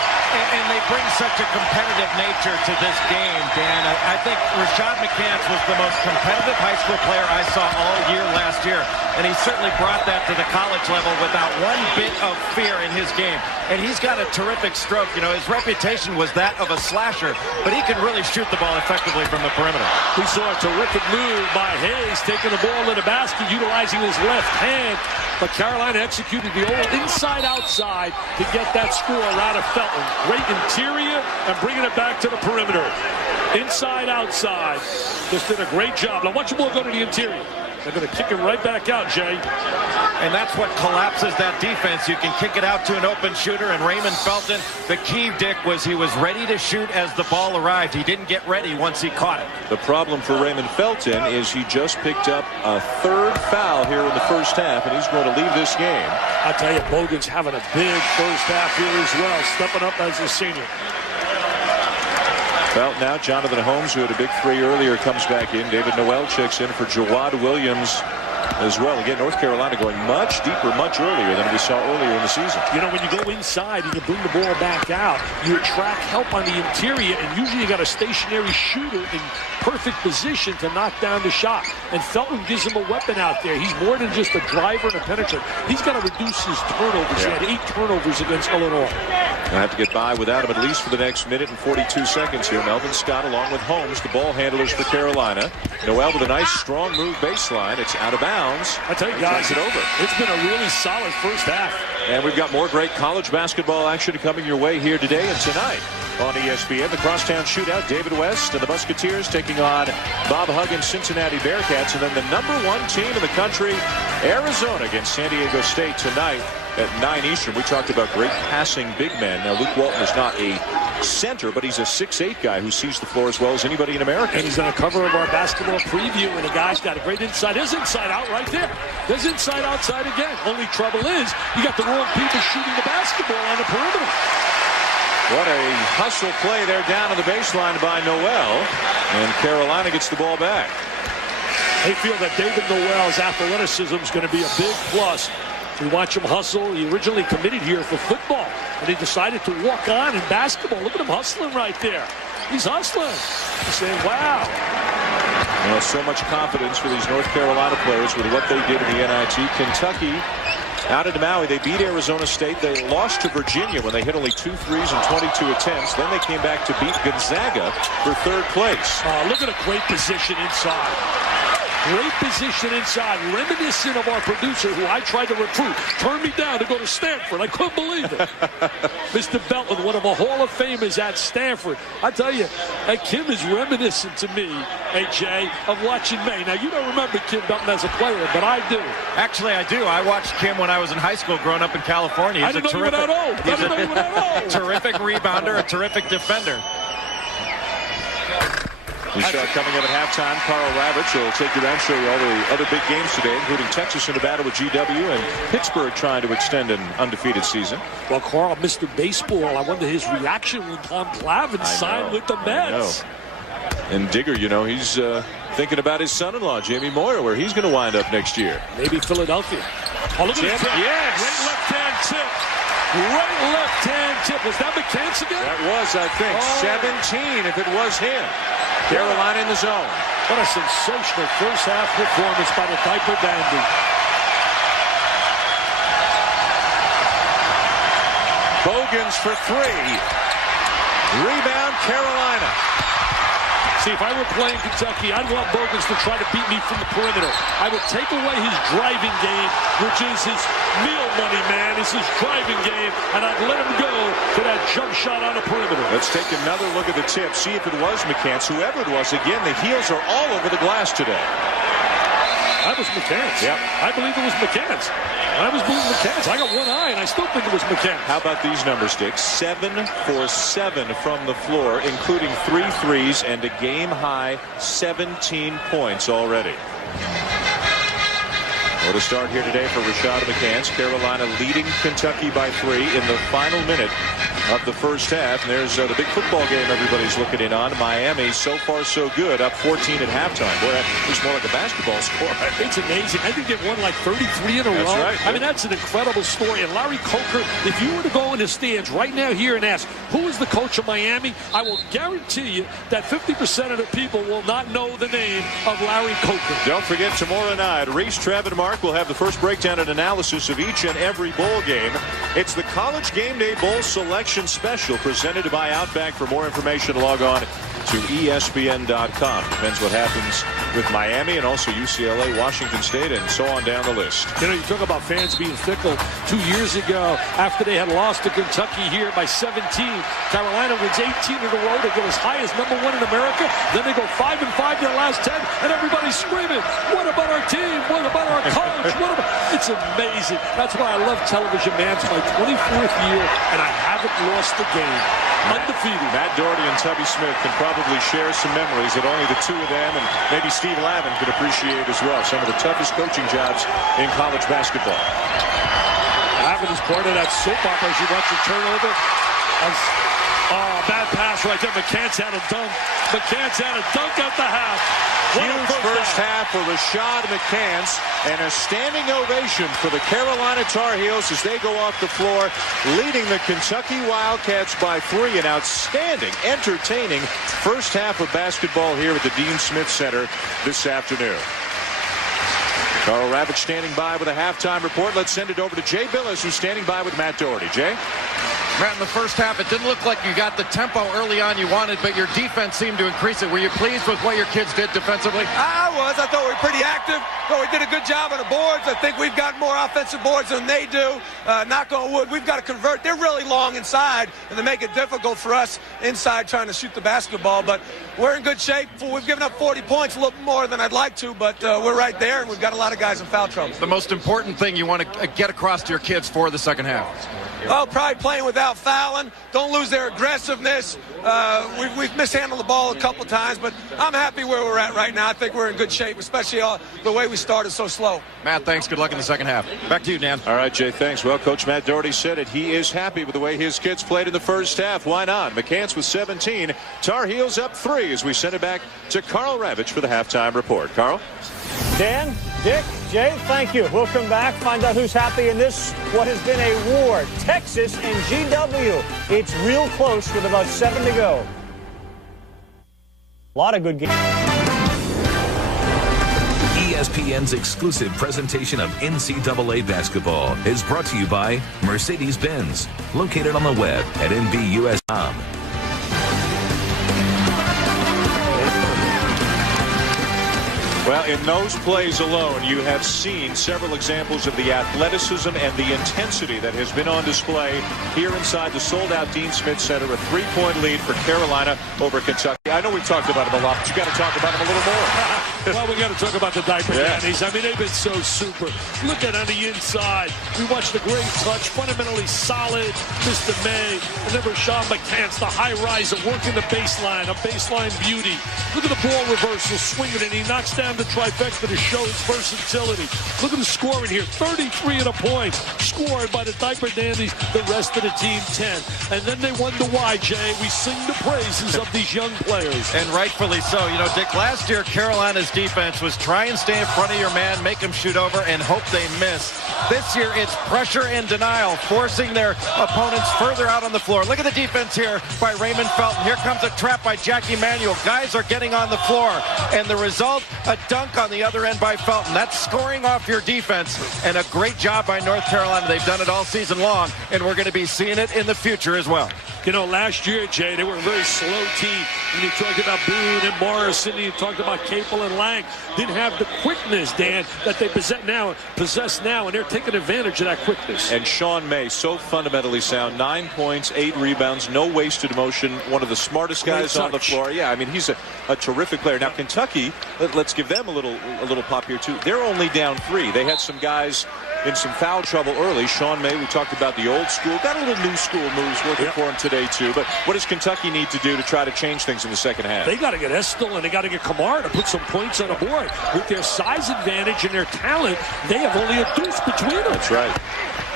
And they bring such a competitive nature to this game, Dan. I think Rashad McCants was the most competitive high school player I saw all year last year, and he certainly brought that to the college level without one bit of fear in his game. And he's got a terrific stroke. You know, his reputation was that of a slasher, but he can really shoot the ball effectively from the perimeter. We saw a terrific move by Hayes, taking the ball to the basket, utilizing his left hand. But Carolina executed the old inside-outside to get that score out of Felton. Great interior and bringing it back to the perimeter. Inside-outside. Just did a great job. Now watch the ball go to the interior. They're going to kick it right back out, Jay. And that's what collapses that defense. You can kick it out to an open shooter, and Raymond Felton, the key, Dick, was he was ready to shoot as the ball arrived. He didn't get ready once he caught it. The problem for Raymond Felton is he just picked up a third foul here in the first half, and he's going to leave this game. I tell you, Bogan's having a big first half here as well, stepping up as a senior. Well, now Jonathan Holmes, who had a big three earlier, comes back in. David Noel checks in for Jawad Williams as well. Again, North Carolina going much deeper, much earlier than we saw earlier in the season. You know, when you go inside and you bring the ball back out, you attract help on the interior, and usually you got a stationary shooter in perfect position to knock down the shot. And Felton gives him a weapon out there. He's more than just a driver and a penetrator. He's got to reduce his turnovers. Yeah. He had 8 turnovers against Illinois. I have to get by without him at least for the next minute and 42 seconds here. Melvin Scott along with Holmes, the ball handlers for Carolina. Noel with a nice strong move baseline. It's out of bounds. I tell you guys, it's been a really solid first half. And we've got more great college basketball action coming your way here today and tonight on ESPN. The Crosstown Shootout, David West and the Musketeers taking on Bob Huggins' Cincinnati Bearcats. And then the #1 team in the country, Arizona, against San Diego State tonight at 9 Eastern. We talked about great passing big men. Now, Luke Walton is not a center, but he's a 6'8" guy who sees the floor as well as anybody in America. And he's on the cover of our basketball preview, and the guy's got a great inside. There's inside out right there. There's inside outside again. Only trouble is you got the wrong people shooting the basketball on the perimeter. What a hustle play there down on the baseline by Noel, and Carolina gets the ball back. They feel that David Noel's athleticism is going to be a big plus. We watch him hustle. He originally committed here for football, and he decided to walk on in basketball. Look at him hustling right there. He's hustling. He's saying, wow. You know, so much confidence for these North Carolina players with what they did in the NIT. Kentucky out of Maui, they beat Arizona State. They lost to Virginia when they hit only 2 threes and 22 attempts. Then they came back to beat Gonzaga for 3rd place. Look at a great position inside. Great position inside, reminiscent of our producer who I tried to recruit. Turned me down to go to Stanford. I couldn't believe it. Mr. Belton, one of the Hall of Famers at Stanford. I tell you, Kim is reminiscent to me, Jay, of watching May. Now, you don't remember Kim Belton as a player, but I do. Actually, I do. I watched Kim when I was in high school growing up in California. I didn't know you were that old. I didn't know you were that old. Terrific rebounder, a terrific defender. We start coming up at halftime. Carl Ravitch will take you around, show you all the other big games today, including Texas in a battle with GW and Pittsburgh trying to extend an undefeated season. Well, Carl, Mr. Baseball, I wonder his reaction when Tom Clavin signed with the Mets. And Digger, you know, he's thinking about his son-in-law, Jamie Moyer, where he's going to wind up next year. Maybe Philadelphia. Oh, look at that. Yes. Great left-hand tip. Great left-hand tip. Was that McCants again? That was, I think, 17 if it was him. Carolina in the zone. What a sensational first-half performance by the Diaper Dandy. Bogans for three. Rebound, Carolina. See, if I were playing Kentucky, I'd want Bogans to try to beat me from the perimeter. I would take away his driving game, which is his meal money, man. It's his driving game, and I'd let him go to that jump shot on the perimeter. Let's take another look at the tip. See if it was McCants. Whoever it was, again, the heels are all over the glass today. That was McCants. Yep. I believe it was McCants. I was believing McCants. I got one eye, and I still think it was McCants. How about these numbers, Dick? 7 for 7 from the floor, including 3 threes and a game-high 17 points already. What a start here today for Rashad McCants. Carolina leading Kentucky by 3 in the final minute of the first half. And there's the big football game everybody's looking in on. Miami, so far so good, up 14 at halftime. Boy, it's more like a basketball score. It's amazing. I think they've won like 33 in a row. Right. I mean, that's an incredible story. And Larry Coker, if you were to go in the stands right now here and ask, who is the coach of Miami? I will guarantee you that 50% of the people will not know the name of Larry Coker. Don't forget, tomorrow night, Reese, Trev, and Mark will have the first breakdown and analysis of each and every bowl game. It's the College Game Day Bowl Selection Special presented by Outback. For more information, log on to ESPN.com. Depends what happens with Miami and also UCLA, Washington State, and so on down the list. You know, you talk about fans being fickle. 2 years ago, after they had lost to Kentucky here by 17, Carolina wins 18 in a row. They get as high as #1 in America. Then they go 5-5 their last 10, and everybody's screaming, what about our team? What about our coach? It's amazing. That's why I love television, man. It's my 24th year, and I haven't lost a game. Undefeated. Matt Doherty and Tubby Smith can probably share some memories that only the two of them and maybe Steve Lavin could appreciate as well. Some of the toughest coaching jobs in college basketball. Lavin is part of that soap opera as you watch the turnover. Bad pass right there. McCants had a dunk. McCants had a dunk at the half. Huge first half for Rashad McCants, and a standing ovation for the Carolina Tar Heels as they go off the floor, leading the Kentucky Wildcats by 3. An outstanding, entertaining first half of basketball here at the Dean Smith Center this afternoon. Carl Ravitch standing by with a halftime report. Let's send it over to Jay Billis, who's standing by with Matt Doherty. Jay? Matt, in the first half, it didn't look like you got the tempo early on you wanted, but your defense seemed to increase it. Were you pleased with what your kids did defensively? I was. I thought we were pretty active. Thought we did a good job on the boards. I think we've got more offensive boards than they do. Knock on wood, we've got to convert. They're really long inside, and they make it difficult for us inside trying to shoot the basketball. But we're in good shape. We've given up 40 points, a little more than I'd like to, but we're right there, and we've got a lot of guys in foul trouble. The most important thing you want to get across to your kids for the second half? Oh, probably playing without fouling. Don't lose their aggressiveness. We've mishandled the ball a couple times, but I'm happy where we're at right now. I think we're in good shape, especially the way we started so slow. Matt, thanks. Good luck in the second half. Back to you, Dan. All right, Jay, thanks. Well, Coach Matt Doherty said it. He is happy with the way his kids played in the first half. Why not? McCants with 17. Tar Heels up 3 as we send it back to Carl Ravitch for the halftime report. Carl? Dan, Dick, Jay, thank you. We'll come back, find out who's happy in this, what has been a war. Texas and GW. It's real close with about 7 to go. A lot of good games. ESPN's exclusive presentation of NCAA basketball is brought to you by Mercedes-Benz, located on the web at NBUS.com. Well, in those plays alone, you have seen several examples of the athleticism and the intensity that has been on display here inside the sold-out Dean Smith Center. A 3-point lead for Carolina over Kentucky. I know we've talked about him a lot, but you've got to talk about him a little more. Well, we got to talk about the Diaper Dandies. I mean, they've been so super. Look at on the inside. We watched the great touch, fundamentally solid. Mr. May, and then Rashad McCants, the high riser, working the baseline, a baseline beauty. Look at the ball reversal, swinging, and he knocks down the trifecta to show his versatility. Look at the scoring here, 33 and a point scored by the Diaper Dandies, the rest of the team 10. And then they wonder why, Jay. We sing the praises of these young players. players. And rightfully so. You know, Dick, last year Carolina's defense was try and stay in front of your man, make him shoot over, and hope they miss. This year it's pressure and denial, forcing their opponents further out on the floor. Look at the defense here by Raymond Felton. Here comes a trap by Jackie Manuel. Guys are getting on the floor, and the result, a dunk on the other end by Felton. That's scoring off your defense, and a great job by North Carolina. They've done it all season long, and we're going to be seeing it in the future as well. You know, last year, Jay, they were a very slow team. When you talked about Boone and Morrison, and you talked about Capel and Lang, didn't have the quickness, Dan, that they possess now, and they're taking advantage of that quickness. And Sean May, so fundamentally sound. 9 points, 8 rebounds, no wasted motion. One of the smartest guys on the floor. Yeah, I mean, he's a terrific player. Now, Kentucky, let's give them a little pop here, too. They're only down 3. They had some guys in some foul trouble early. Sean May, we talked about the old school. Got a little new school moves working for him today, too. But what does Kentucky need to do to try to change things in the second half? They got to get Estill and they got to get Kamara to put some points on the board. With their size advantage and their talent, they have only a deuce between them. That's right.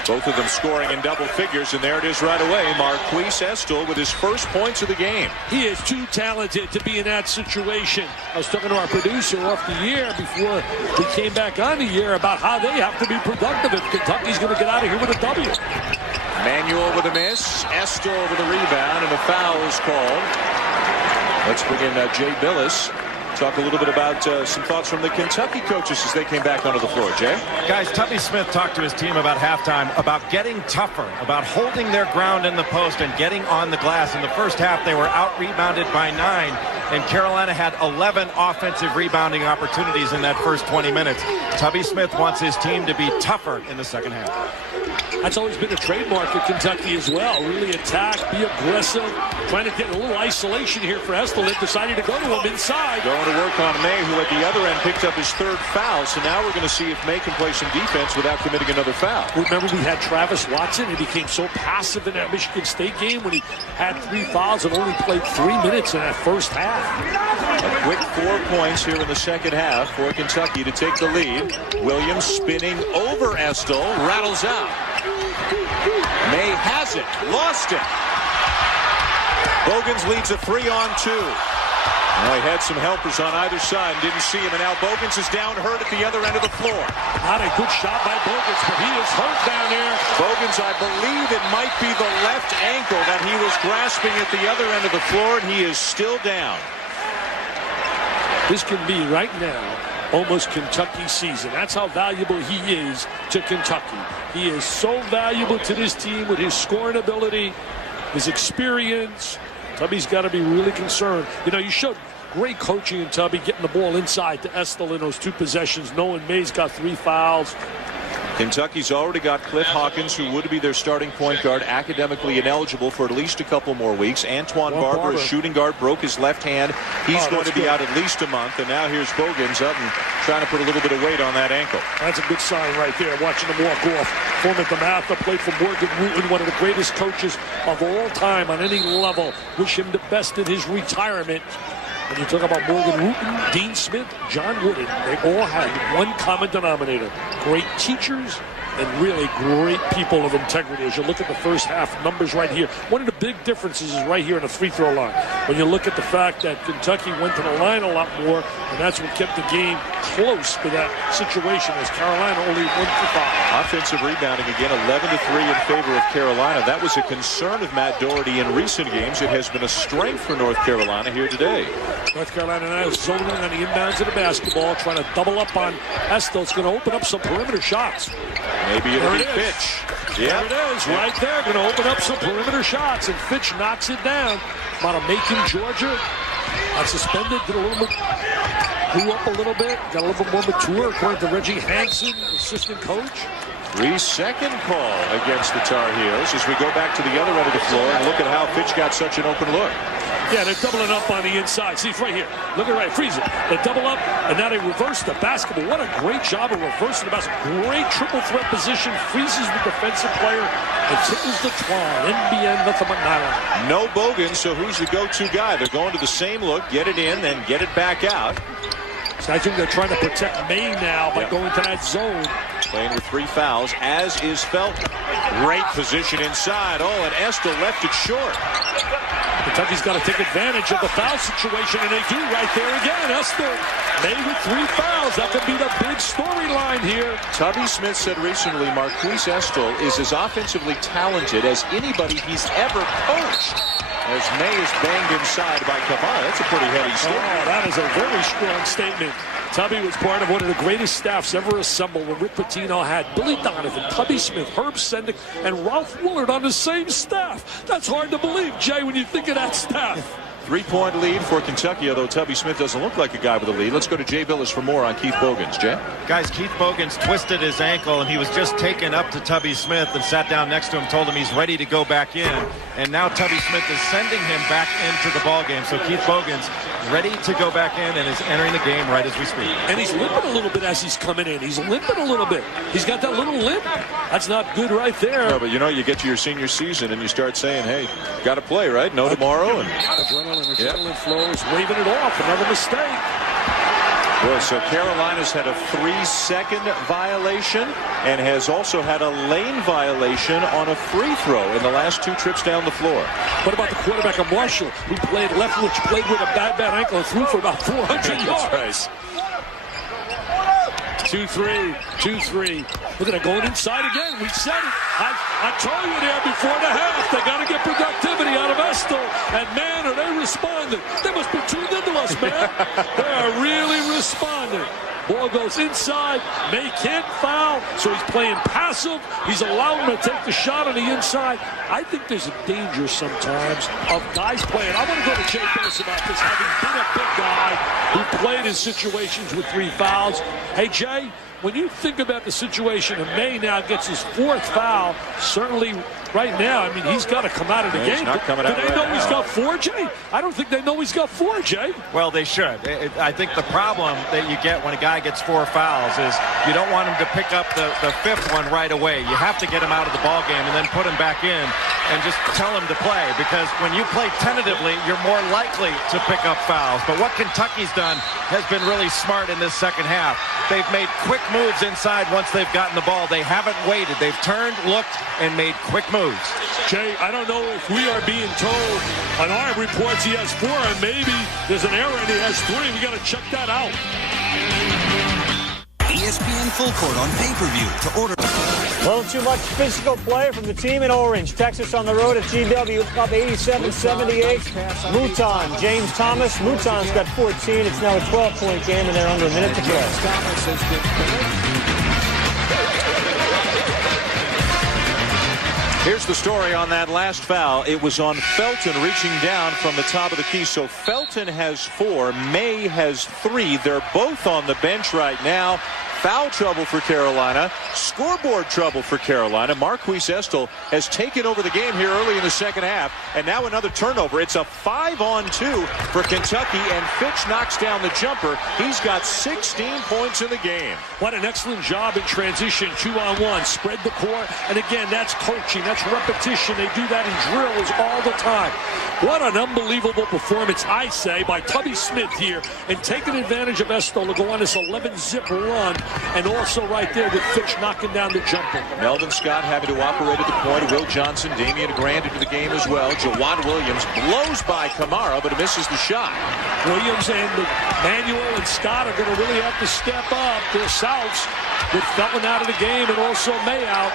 Both of them scoring in double figures, and there it is right away. Marquise Estill with his first points of the game. He is too talented to be in that situation. I was talking to our producer off the year before we came back on the year about how they have to be productive if Kentucky's going to get out of here with a W. Manuel with a miss, Estill with a rebound, and a foul is called. Let's bring in Jay Billis. Talk a little bit about some thoughts from the Kentucky coaches as they came back onto the floor. Jay? Guys, Tubby Smith talked to his team about halftime about getting tougher, about holding their ground in the post and getting on the glass. In the first half, they were out-rebounded by 9, and Carolina had 11 offensive rebounding opportunities in that first 20 minutes. Tubby Smith wants his team to be tougher in the second half. That's always been a trademark of Kentucky as well. Really attack, be aggressive, trying to get a little isolation here for Estill. They decided to go to him inside. Going to work on May, who at the other end picked up his 3rd foul. So now we're going to see if May can play some defense without committing another foul. Remember, we had Travis Watson. He became so passive in that Michigan State game when he had 3 fouls and only played 3 minutes in that first half. A quick 4 points here in the second half for Kentucky to take the lead. Williams spinning over Estill, rattles out. May has it, lost it. Bogans leads a 3-on-2. Well, he had some helpers on either side and didn't see him, and now Bogans is down hurt at the other end of the floor. Not a good shot by Bogans, but he is hurt down there. Bogans, I believe it might be the left ankle that he was grasping at the other end of the floor, and he is still down. This can be right now almost Kentucky's season. That's how valuable he is to Kentucky. He is so valuable to this team with his scoring ability, his experience. Tubby's got to be really concerned. You know, you showed great coaching in Tubby, getting the ball inside to Estill in those 2 possessions, knowing May's got 3 fouls. Kentucky's already got Cliff Hawkins, who would be their starting point guard, academically ineligible for at least a couple more weeks. Antoine Barber, a shooting guard, broke his left hand. He's going to be out at least a month. And now here's Bogans up and trying to put a little bit of weight on that ankle. That's a good sign right there, watching him walk off. Former DeMatha played for Morgan Wooten, one of the greatest coaches of all time on any level. Wish him the best in his retirement. When you talk about Morgan Wooten, Dean Smith, John Wooden, they all had one common denominator. Great teachers and really great people of integrity. As you look at the first half numbers right here, one of the big differences is right here in the free throw line. When you look at the fact that Kentucky went to the line a lot more, and that's what kept the game close for that situation, as Carolina only 1 for 5. Offensive rebounding again, 11-3 in favor of Carolina. That was a concern of Matt Doherty in recent games. It has been a strength for North Carolina here today. North Carolina now is zoning on the inbounds of the basketball, trying to double up on Estill. It's going to open up some perimeter shots. Maybe it'll be Fitch. Yeah. There it is, right there. Going to open up some perimeter shots, and Fitch knocks it down. Out of Macon, Georgia. Got suspended, did a little bit, grew up a little bit, got a little bit more mature, according to Reggie Hansen, assistant coach. 3-second call against the Tar Heels as we go back to the other end of the floor and look at how Fitch got such an open look. Yeah, they're doubling up on the inside. See, it's right here. Look at right, freeze it. They double up, and now they reverse the basketball. What a great job of reversing the basketball. Great triple threat position, freezes the defensive player, and tickles the twine. NBN, nothing but nylon. No Bogans, so who's the go-to guy? They're going to the same look, get it in, then get it back out. So I think they're trying to protect May now by going to that zone. playing with 3 fouls, as is Felton. Great position inside. Oh, and Estill left it short. Kentucky's got to take advantage of the foul situation, and they do right there again. Estill made with 3 fouls. That could be the big storyline here. Tubby Smith said recently Marquise Estill is as offensively talented as anybody he's ever coached. As May is banged inside by Kamara. That's a pretty heavy statement. Oh, that is a very strong statement. Tubby was part of one of the greatest staffs ever assembled when Rick Pitino had Billy Donovan, Tubby Smith, Herb Sendek, and Ralph Willard on the same staff. That's hard to believe, Jay, when you think of that staff. 3-point lead for Kentucky, although Tubby Smith doesn't look like a guy with a lead. Let's go to Jay Billis for more on Keith Bogans. Jay? Guys, Keith Bogans twisted his ankle, and he was just taken up to Tubby Smith and sat down next to him, told him he's ready to go back in. And now Tubby Smith is sending him back into the ballgame. So Keith Bogans ready to go back in and is entering the game right as we speak. And he's limping a little bit as he's coming in. He's limping a little bit. He's got that little limp. That's not good right there. No, but you know, you get to your senior season and you start saying, hey, got to play, right? No tomorrow. And adrenaline flows, waving it off. Another mistake. Well, so Carolina's had a 3-second violation and has also had a lane violation on a free throw in the last 2 trips down the floor. What about the quarterback of Marshall, who played left, which played with a bad ankle and threw for about 400 yards? 2-3, 2-3. Look at it going inside again. We said it. I told you there before the half. They got to get productivity out of Estill. And man, are they responding. They must be tuned into us, man. They are really responding. Ball goes inside. May can't foul, so he's playing passive. He's allowing him to take the shot on the inside. I think there's a danger sometimes of guys playing. I want to go to Jay Billis about this, having been a big guy who played in situations with 3 fouls. Hey, Jay, when you think about the situation, and May now gets his 4th foul, certainly right now, I mean, he's got to come out of the game. He's not coming out Do they right know now. he's got 4, Jay? I don't think they know he's got 4, Jay. Well, they should. I think the problem that you get when a guy gets 4 fouls is you don't want him to pick up the 5th one right away. You have to get him out of the ball game and then put him back in and just tell him to play, because when you play tentatively, you're more likely to pick up fouls. But what Kentucky's done has been really smart in this second half. They've made quick moves inside once they've gotten the ball. They haven't waited. They've turned, looked, and made quick moves. Jay, I don't know if we are being told on our reports he has 4, and maybe there's an error and he has 3. We got to check that out. ESPN Full Court on pay-per-view to order. A little too much physical play from the team in orange. Texas on the road at GW, up 87-78. Mouton, James Thomas. Mouton's got 14. It's now a 12-point game, and they're under a minute to play. Here's the story on that last foul. It was on Felton reaching down from the top of the key. So Felton has 4. May has 3. They're both on the bench right now. Foul trouble for Carolina. Scoreboard trouble for Carolina. Marquise Estill has taken over the game here early in the second half. And now another turnover. It's a 5-on-2 for Kentucky, and Fitch knocks down the jumper. He's got 16 points in the game. What an excellent job in transition, 2-on-1. Spread the court. And again, that's coaching. That's repetition. They do that in drills all the time. What an unbelievable performance, I say, by Tubby Smith here, and taking advantage of Estill to go on this 11-zip run. And also right there with Fitch knocking down the jumper. Melvin Scott having to operate at the point. Will Johnson, Damian Grant into the game as well. Jawad Williams blows by Kamara, but misses the shot. Williams and Manuel and Scott are going to really have to step up their Souths with Felton out of the game and also May out.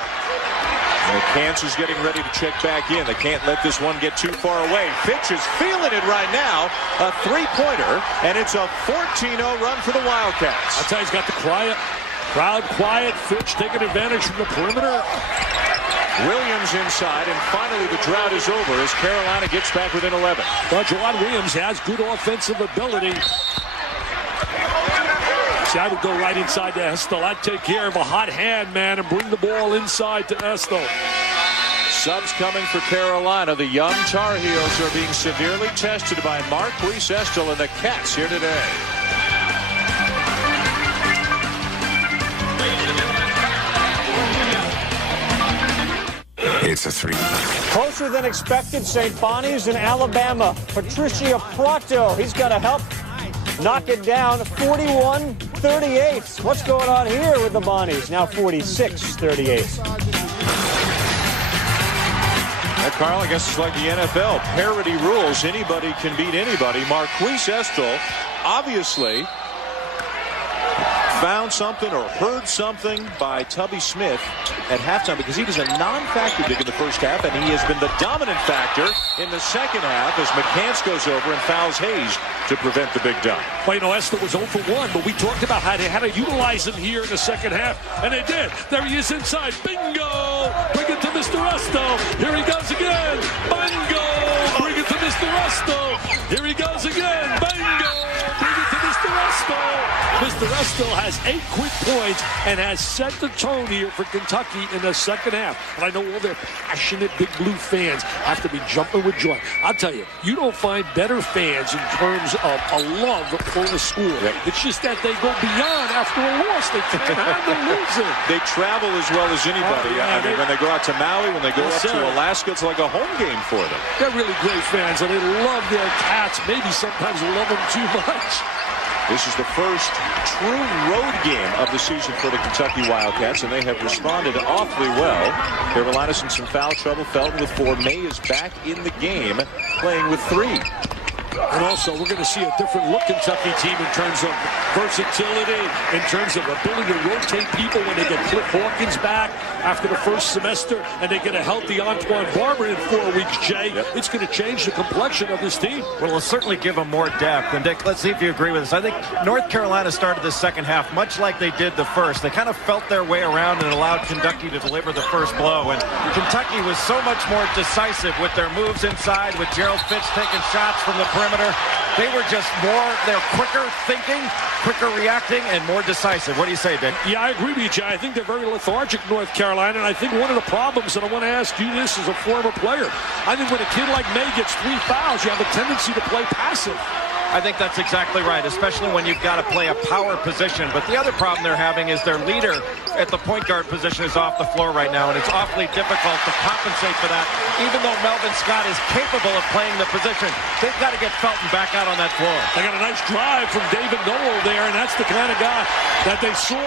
And Kansas getting ready to check back in. They can't let this one get too far away. Fitch is feeling it right now. A 3-pointer, and it's a 14-0 run for the Wildcats. I'll tell you, he's got the crowd quiet. Fitch taking advantage from the perimeter. Williams inside, and finally the drought is over as Carolina gets back within 11. Well, Jawad Williams has good offensive ability. See, I would go right inside to Estill. I'd take care of a hot hand, man, and bring the ball inside to Estill. Subs coming for Carolina. The young Tar Heels are being severely tested by Marquise Estill and the Cats here today. It's a 3. Closer than expected, St. Bonnie's in Alabama. Patricio Prato, he's got to help knock it down. 41 38. What's going on here with the Bonnies? Now 46-38. Carl, I guess it's like the NFL. Parity rules. Anybody can beat anybody. Marquise Estel obviously found something or heard something by Tubby Smith at halftime, because he was a non-factor in the first half, and he has been the dominant factor in the second half as McCants goes over and fouls Hayes to prevent the big dunk. Well, you know, Estel was 0 for 1, but we talked about how they had to utilize him here in the second half, and they did. There he is inside. Bingo! Bring it to Mr. Estel. Here he goes again. Bingo! Bring it to Mr. Estel. Here he goes again. Bingo! Bring it to Mr. Estel. Mr. Estel has 8 quick points and has set the tone here for Kentucky in the second half. And I know all their passionate Big Blue fans have to be jumping with joy. I'll tell you, you don't find better fans in terms of a love for the school. Yep. It's just that they go beyond after a loss. They can't handle losing. They travel as well as anybody. I mean, when they go out to Maui, when they go up to Alaska, it's like a home game for them. They're really great fans, and they love their Cats. Maybe sometimes love them too much. This is the first true road game of the season for the Kentucky Wildcats, and they have responded awfully well. Carolina's in some foul trouble. Felton with 4. May is back in the game, playing with 3. And also, we're going to see a different look Kentucky team in terms of versatility, in terms of ability to rotate people when they get Cliff Hawkins back after the first semester, and they get a healthy Antoine Barber in 4 weeks, Jay. Yep. It's going to change the complexion of this team. Well, it'll certainly give them more depth. And, Dick, let's see if you agree with us. I think North Carolina started the second half much like they did the first. They kind of felt their way around and allowed Kentucky to deliver the first blow. And Kentucky was so much more decisive with their moves inside, with Gerald Fitz taking shots from the perimeter. They were just they're quicker thinking, quicker reacting, and more decisive. What do you say, Dick? Yeah, I agree with you, Jay. I think they're very lethargic, North Carolina, and I think one of the problems, and I want to ask you this as a former player, I think when a kid like May gets 3 fouls, you have a tendency to play passive. I think that's exactly right, especially when you've got to play a power position. But the other problem they're having is their leader at the point guard position is off the floor right now, and it's awfully difficult to compensate for that. Even though Melvin Scott is capable of playing the position, they've got to get Felton back out on that floor. They got a nice drive from David Noel there, and that's the kind of guy that they saw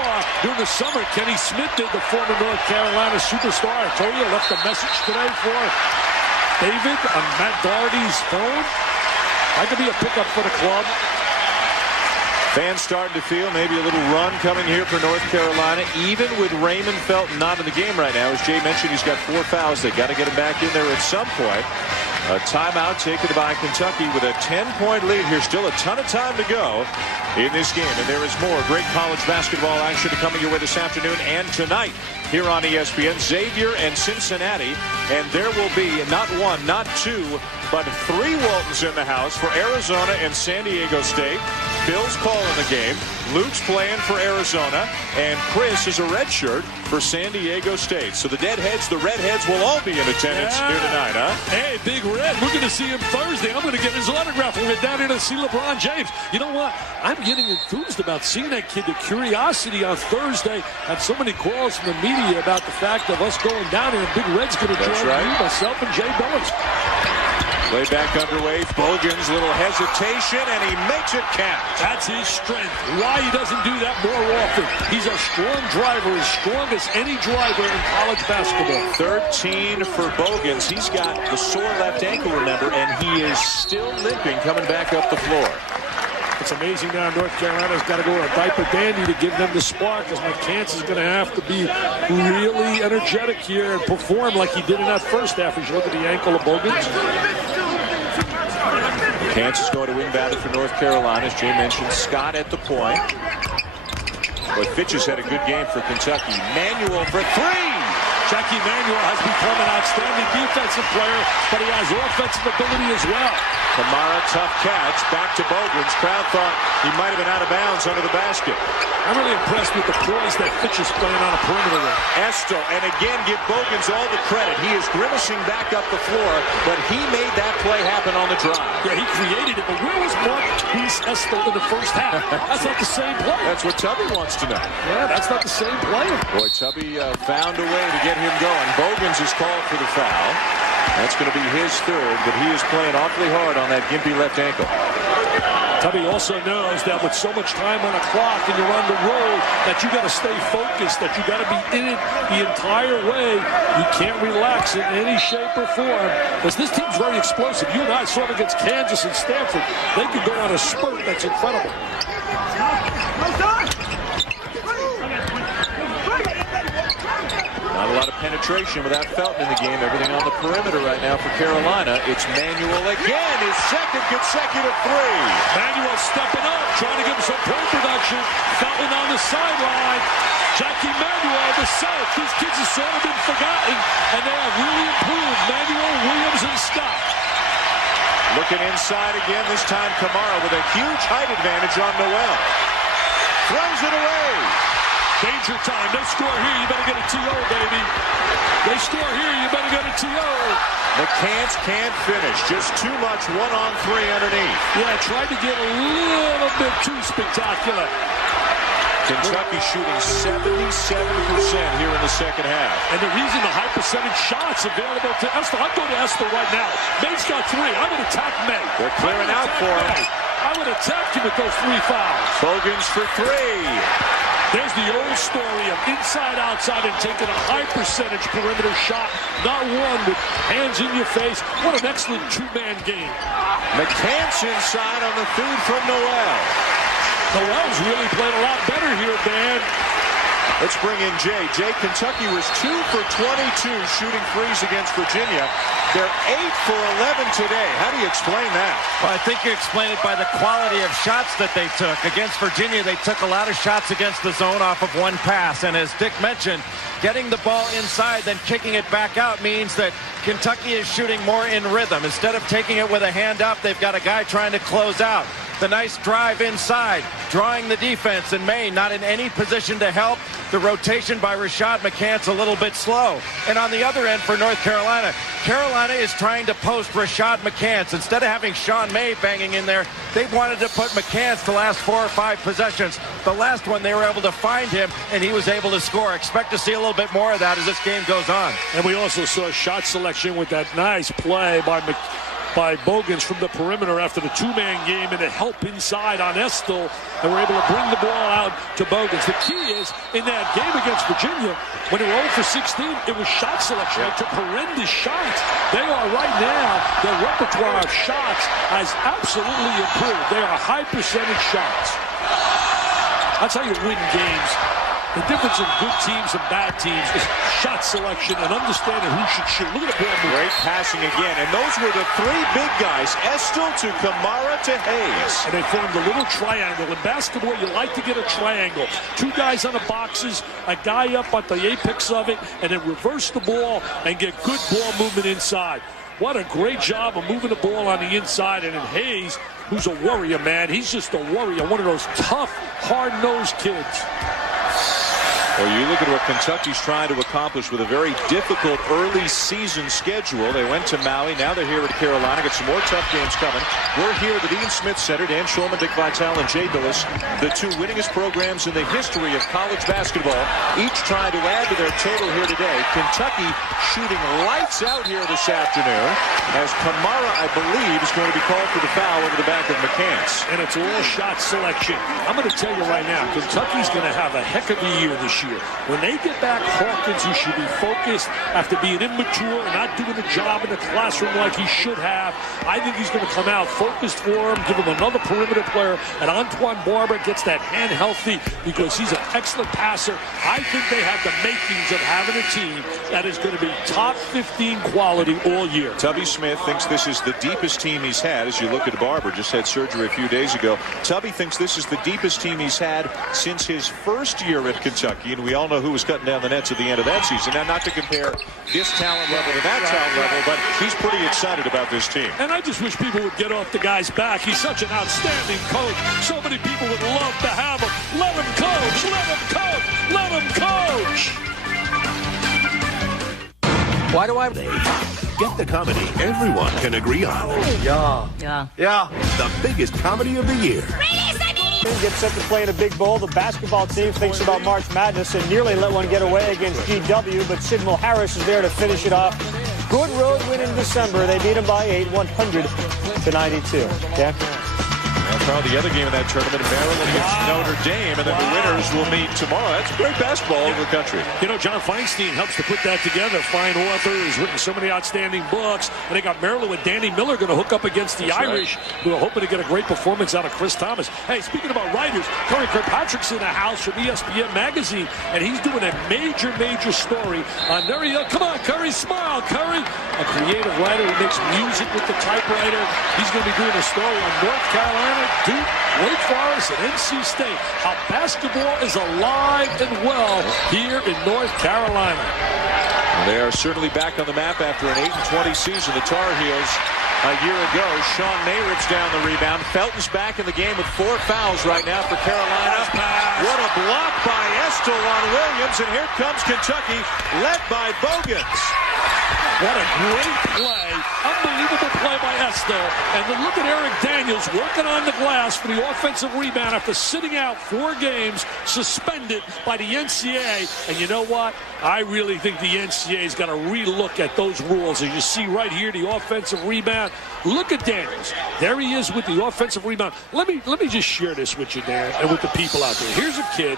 during the summer. Kenny Smith did, the former North Carolina superstar. I told you, I left a message today for David on Matt Doherty's phone. That could be a pickup for the club. Fans starting to feel maybe a little run coming here for North Carolina, even with Raymond Felton not in the game right now. As Jay mentioned, he's got 4 fouls. They got to get him back in there at some point. A timeout taken by Kentucky with a 10-point lead here. Still a ton of time to go in this game. And there is more great college basketball action coming your way this afternoon and tonight here on ESPN. Xavier and Cincinnati. And there will be not 1, not 2, but 3 Waltons in the house for Arizona and San Diego State. Bill's calling the game. Luke's playing for Arizona. And Chris is a redshirt for San Diego State. So the Deadheads, the Redheads will all be in attendance here tonight, huh? Hey, Big Red, we're going to see him Thursday. I'm going to get his autograph when we're down here to see LeBron James. You know what? I'm getting enthused about seeing that kid. The curiosity on Thursday. Had so many calls from the media about the fact of us going down here. And Big Red's going to join me, myself, and Jay Billings. Play back underway. Bogan's little hesitation, and he makes it count. That's his strength. Why he doesn't do that more often. He's a strong driver, as strong as any driver in college basketball. 13 for Bogans. He's got the sore left ankle, remember, and he is still limping coming back up the floor. It's amazing now North Carolina's got to go to a diaper dandy to give them the spark, because McCants is going to have to be really energetic here and perform like he did in that first half. As you look at the ankle of Bogans. McCants is going to inbound it for North Carolina. As Jay mentioned, Scott at the point. But Fitch has had a good game for Kentucky. Manuel for 3. Jackie Manuel has become an outstanding defensive player, but he has offensive ability as well. Kamara, tough catch, back to Bogans. Crowd thought he might have been out of bounds under the basket. I'm really impressed with the poise that Fitch is playing on a perimeter with. Estel, and again, give Bogans all the credit. He is grimacing back up the floor, but he made that play happen on the drive. Yeah, he created it, but where was Marquise Estel in the first half? That's not the same play. That's what Tubby wants to know. Yeah, that's not the same play. Boy, Tubby found a way to get him going. Bogans is called for the foul. That's going to be his third, but he is playing awfully hard on that gimpy left ankle. Tubby also knows that with so much time on the clock and you're on the road, that you got to stay focused, that you got to be in it the entire way. You can't relax in any shape or form, because this team's very explosive. You and I saw them against Kansas and Stanford. They could go on a spurt that's incredible. Not a lot of penetration without Felton in the game. Everything on the perimeter right now for Carolina. It's Manuel again, his second consecutive three. Manuel stepping up, trying to give him some point production. Felton on the sideline. Jackie Manuel, the South. These kids have sort of been forgotten, and they have really improved. Manuel, Williams, and Scott. Looking inside again, this time Kamara with a huge height advantage on Noel. Throws it away. Danger time. They score here, you better get a TO, baby. They score here, you better get a TO. McCants can't finish. Just too much 1-on-3 underneath. Yeah, tried to get a little bit too spectacular. Kentucky shooting 77% here in the second half. And the reason the high percentage shots available to Estill. I'd go to Estill right now. May's got 3. I would attack May. They're clearing out for him. I would attack him with those 3 fouls. Bogans for 3. There's the old story of inside, outside, and taking a high percentage perimeter shot. Not one with hands in your face. What an excellent two-man game. McCants inside on the feed from Noel. Noel's really playing a lot better here, Dan. Let's bring in Jay. Jay, Kentucky was 2 for 22 shooting threes against Virginia. They're 8 for 11 today. How do you explain that? Well, I think you explain it by the quality of shots that they took. Against Virginia, they took a lot of shots against the zone off of one pass. And as Dick mentioned, getting the ball inside, then kicking it back out means that Kentucky is shooting more in rhythm. Instead of taking it with a hand up, they've got a guy trying to close out. The nice drive inside, drawing the defense, and May not in any position to help. The rotation by Rashad McCants a little bit slow. And on the other end for North Carolina, Carolina is trying to post Rashad McCants. Instead of having Sean May banging in there, they wanted to put McCants the last 4 or 5 possessions. The last one, they were able to find him, and he was able to score. Expect to see a little bit more of that as this game goes on. And we also saw shot selection with that nice play by Bogans from the perimeter after the two-man game, and a help inside on Estill, and we're able to bring the ball out to Bogans. The key is, in that game against Virginia, when they were 0 for 16, it was shot selection. They took horrendous shots. They are right now, their repertoire of shots has absolutely improved. They are high percentage shots. That's how you win games. The difference in good teams and bad teams is shot selection and understanding who should shoot. Look at the ball move. Great passing again. And those were the 3 big guys. Estill to Kamara to Hayes. And they formed a little triangle. In basketball, you like to get a triangle. 2 guys on the boxes, a guy up at the apex of it, and then reverse the ball and get good ball movement inside. What a great job of moving the ball on the inside. And then Hayes, who's a warrior, man. He's just a warrior. One of those tough, hard-nosed kids. Well, you look at what Kentucky's trying to accomplish with a very difficult early season schedule. They went to Maui. Now they're here at Carolina. Got some more tough games coming. We're here at the Dean Smith Center. Dan Shulman, Dick Vitale, and Jay Billis, the 2 winningest programs in the history of college basketball, each trying to add to their total here today. Kentucky shooting lights out here this afternoon, as Kamara, I believe, is going to be called for the foul over the back of McCants. And it's all shot selection. I'm going to tell you right now, Kentucky's going to have a heck of a year this year. When they get back Hawkins, who should be focused after being immature and not doing a job in the classroom like he should have, I think he's going to come out focused for him, give him another perimeter player, and Antoine Barber gets that hand healthy because he's an excellent passer. I think they have the makings of having a team that is going to be top 15 quality all year. Tubby Smith thinks this is the deepest team he's had. As you look at Barber, just had surgery a few days ago. Tubby thinks this is the deepest team he's had since his first year at Kentucky, and we all know who was cutting down the nets at the end of that season. Now, not to compare this talent level to that talent level, but he's pretty excited about this team. And I just wish people would get off the guy's back. He's such an outstanding coach. So many people would love to have him. Let him coach. Let him coach. Let him coach. Why do I get the comedy everyone can agree on? Yeah. The biggest comedy of the year. Gets set to play in a big bowl. The basketball team thinks about March Madness and nearly let one get away against GW, but Sidnell Harris is there to finish it off. Good road win in December. They beat him by 8, 100-92. Yeah. Carl, the other game in that tournament, Maryland against Notre Dame, and then the winners will meet tomorrow. That's great basketball over the country. You know, John Feinstein helps to put that together. Fine author, he's written so many outstanding books. And they got Maryland with Danny Miller going to hook up against the Irish, who are hoping to get a great performance out of Chris Thomas. Hey, speaking about writers, Curry Kirkpatrick's in the house from ESPN Magazine, and he's doing a major story on there. Come on, Curry, smile, Curry. A creative writer who makes music with the typewriter. He's going to be doing a story on North Carolina, Duke, Wake Forest, and NC State. How basketball is alive and well here in North Carolina. They are certainly back on the map after an 8-20 season. The Tar Heels a year ago. Sean Mayrick's down the rebound. Felton's back in the game with 4 fouls right now for Carolina. What a block by Estill on Williams, and here comes Kentucky, led by Bogans. What a great play. Unbelievable play by Estill. And then look at Eric Daniels working on the glass for the offensive rebound after sitting out 4 games, suspended by the NCAA. And you know what? I really think the NCAA's got to relook at those rules. As you see right here, the offensive rebound. Look at Daniels. There he is with the offensive rebound. Let me just share this with you, Dan, and with the people out there. Here's a kid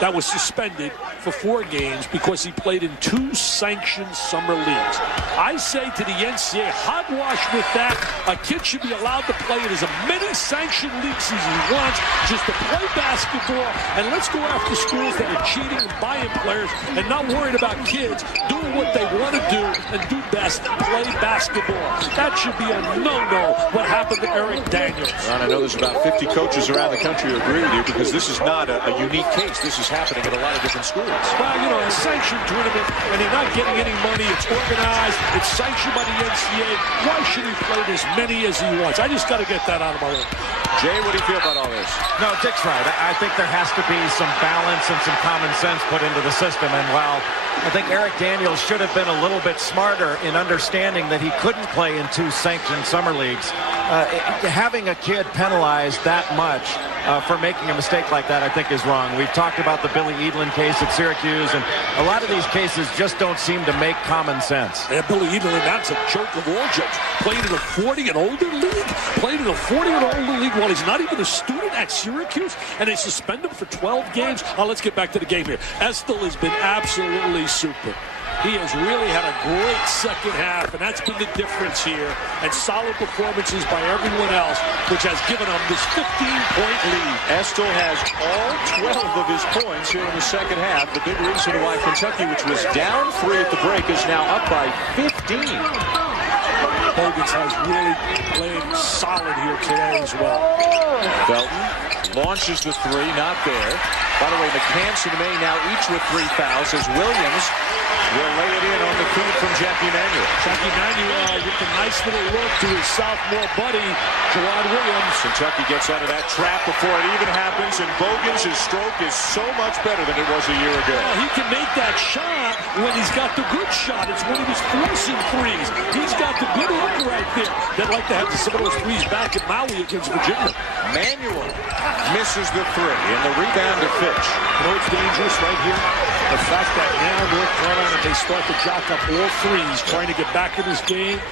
that was suspended for 4 games because he played in 2 sanctioned summer leagues. I say to the NCAA, hogwash with that. A kid should be allowed to play in as many sanctioned leagues as he wants, just to play basketball. And let's go after schools that are cheating and buying players and not worried about kids doing what they want to do and do best, play basketball. That should be a no-no, what happened to Eric Daniels. Ron, I know there's about 50 coaches around the country who agree with you, because this is not a unique case. This is happening at a lot of different schools. Well, you know, a sanctioned tournament, and they're not getting any money. It's organized. It's sanctioned by the NCAA. Why should he play as many as he wants? I just got to get that out of my room. Jay, what do you feel about all this? No, Dick's right. I think there has to be some balance and some common sense put into the system. And while I think Eric Daniels should have been a little bit smarter in understanding that he couldn't play in 2 sanctioned summer leagues, having a kid penalized that much for making a mistake like that, I think, is wrong. We've talked about the Billy Edelin case at Syracuse, and a lot of these cases just don't seem to make common sense. Yeah, Billy Edelin, that's a joke of all jokes. Played in a 40 and older league, played in a 40 and older league while he's not even a student at Syracuse, and they suspend him for 12 games. Let's get back to the game here. Estill has been absolutely super. He has really had a great second half, and that's been the difference here. And solid performances by everyone else, which has given him this 15-point lead. Estill has all 12 of his points here in the second half. The big reason why Kentucky, which was down 3 at the break, is now up by 15. Bogans has really played solid here today as well. Felton launches the 3, not there. By the way, McCants and May now each with 3 fouls as Williams will lay it in on the feed from Jackie Manuel. Jackie Manuel with a nice little look to his sophomore buddy, Gerard Williams. Kentucky gets out of that trap before it even happens, and Bogans' stroke is so much better than it was a year ago. Well, he can make that shot when he's got the good shot. It's when he was forcing threes. He's got the good look right there. They'd like to have some of those threes back at Maui against Virginia. Manuel misses the 3, and the rebound to Fitch. You know what's dangerous right here? The fact that now North Carolina, they start to jock up all threes, trying to get back in this game.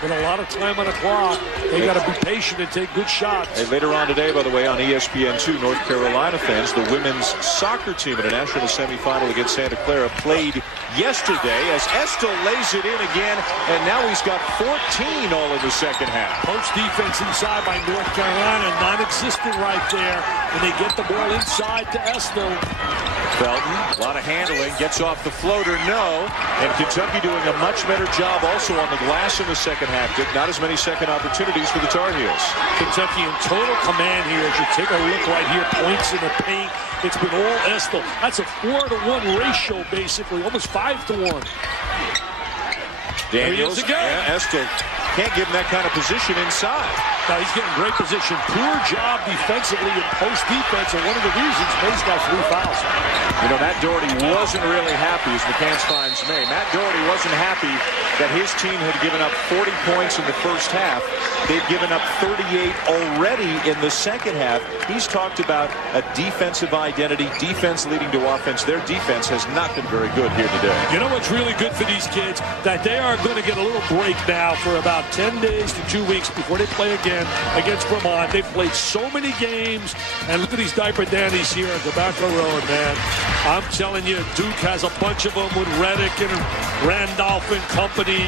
With a lot of time on the clock, they got to be patient and take good shots. Hey, later on today, by the way, on ESPN2, North Carolina fans, the women's soccer team in a national semifinal against Santa Clara played yesterday as Estill lays it in again, and now he's got 14 all in the second half. Post defense inside by North Carolina, non-existent right there. When they get the ball inside to Estill. Felton, a lot of handling, gets off the floater, no. And Kentucky doing a much better job also on the glass in the second half, Dick. Not as many second opportunities for the Tar Heels. Kentucky in total command here. As you take a look right here, points in the paint. It's been all Estill. That's a 4-to-1 ratio, basically, almost 5-to-1. Daniels again. Estill can't give him that kind of position inside. Now he's getting great position. Poor job defensively in post defense, and one of the reasons May's got 3 fouls. You know, Matt Doherty wasn't really happy as McCants finds May. Matt Doherty wasn't happy that his team had given up 40 points in the first half. They've given up 38 already in the second half. He's talked about a defensive identity, defense leading to offense. Their defense has not been very good here today. You know what's really good for these kids? That they are going to get a little break now for about 10 days to 2 weeks before they play again against Vermont. They've played so many games, and look at these diaper dandies here on Tobacco Road, man. I'm telling you, Duke has a bunch of them with Reddick and Randolph and company,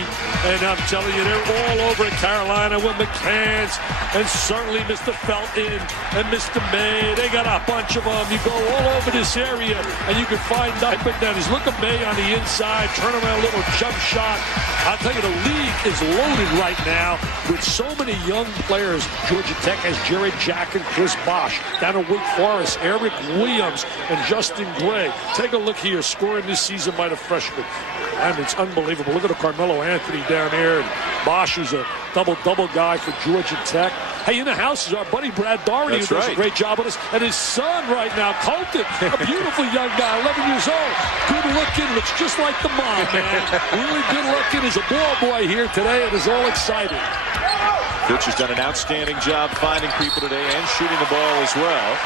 and I'm telling you, they're all over at Carolina with McCants, and certainly Mr. Felton and Mr. May. They got a bunch of them. You go all over this area, and you can find diaper dandies. Look at May on the inside, turn around a little jump shot. I'll tell you, the league is loaded right now with so many young players. Georgia Tech has Jared Jack and Chris Bosch. Down in Wake Forest, Eric Williams and Justin Gray. Take a look here, scoring this season by the freshmen. I mean, it's unbelievable. Look at the Carmelo Anthony down there. And Bosch, who's a double-double guy for Georgia Tech. Hey, in the house is our buddy Brad Doherty, who does a great job with us. And his son right now, Colton, a beautiful young guy, 11 years old. Good looking, looks just like the mom, man. Really good looking. He's a ball boy here today and is all excited. Fitch has done an outstanding job finding people today and shooting the ball as well.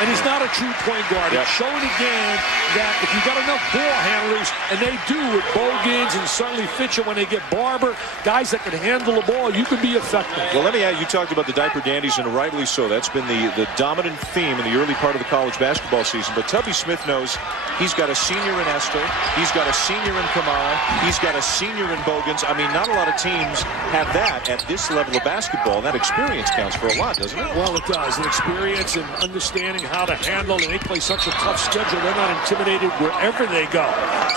And he's not a true point guard. It's showing again that if you've got enough ball handlers, and they do with Bogans and certainly Fitcher when they get Barber, guys that can handle the ball, you can be effective. Well, let me add, you talked about the diaper dandies, and rightly so. That's been the dominant theme in the early part of the college basketball season. But Tubby Smith knows he's got a senior in Esther. He's got a senior in Kamara. He's got a senior in Bogans. I mean, not a lot of teams have that at this level of basketball. And that experience counts for a lot, doesn't it? Well, it does. An experience and understanding how to handle, and they play such a tough schedule. They're not intimidated wherever they go.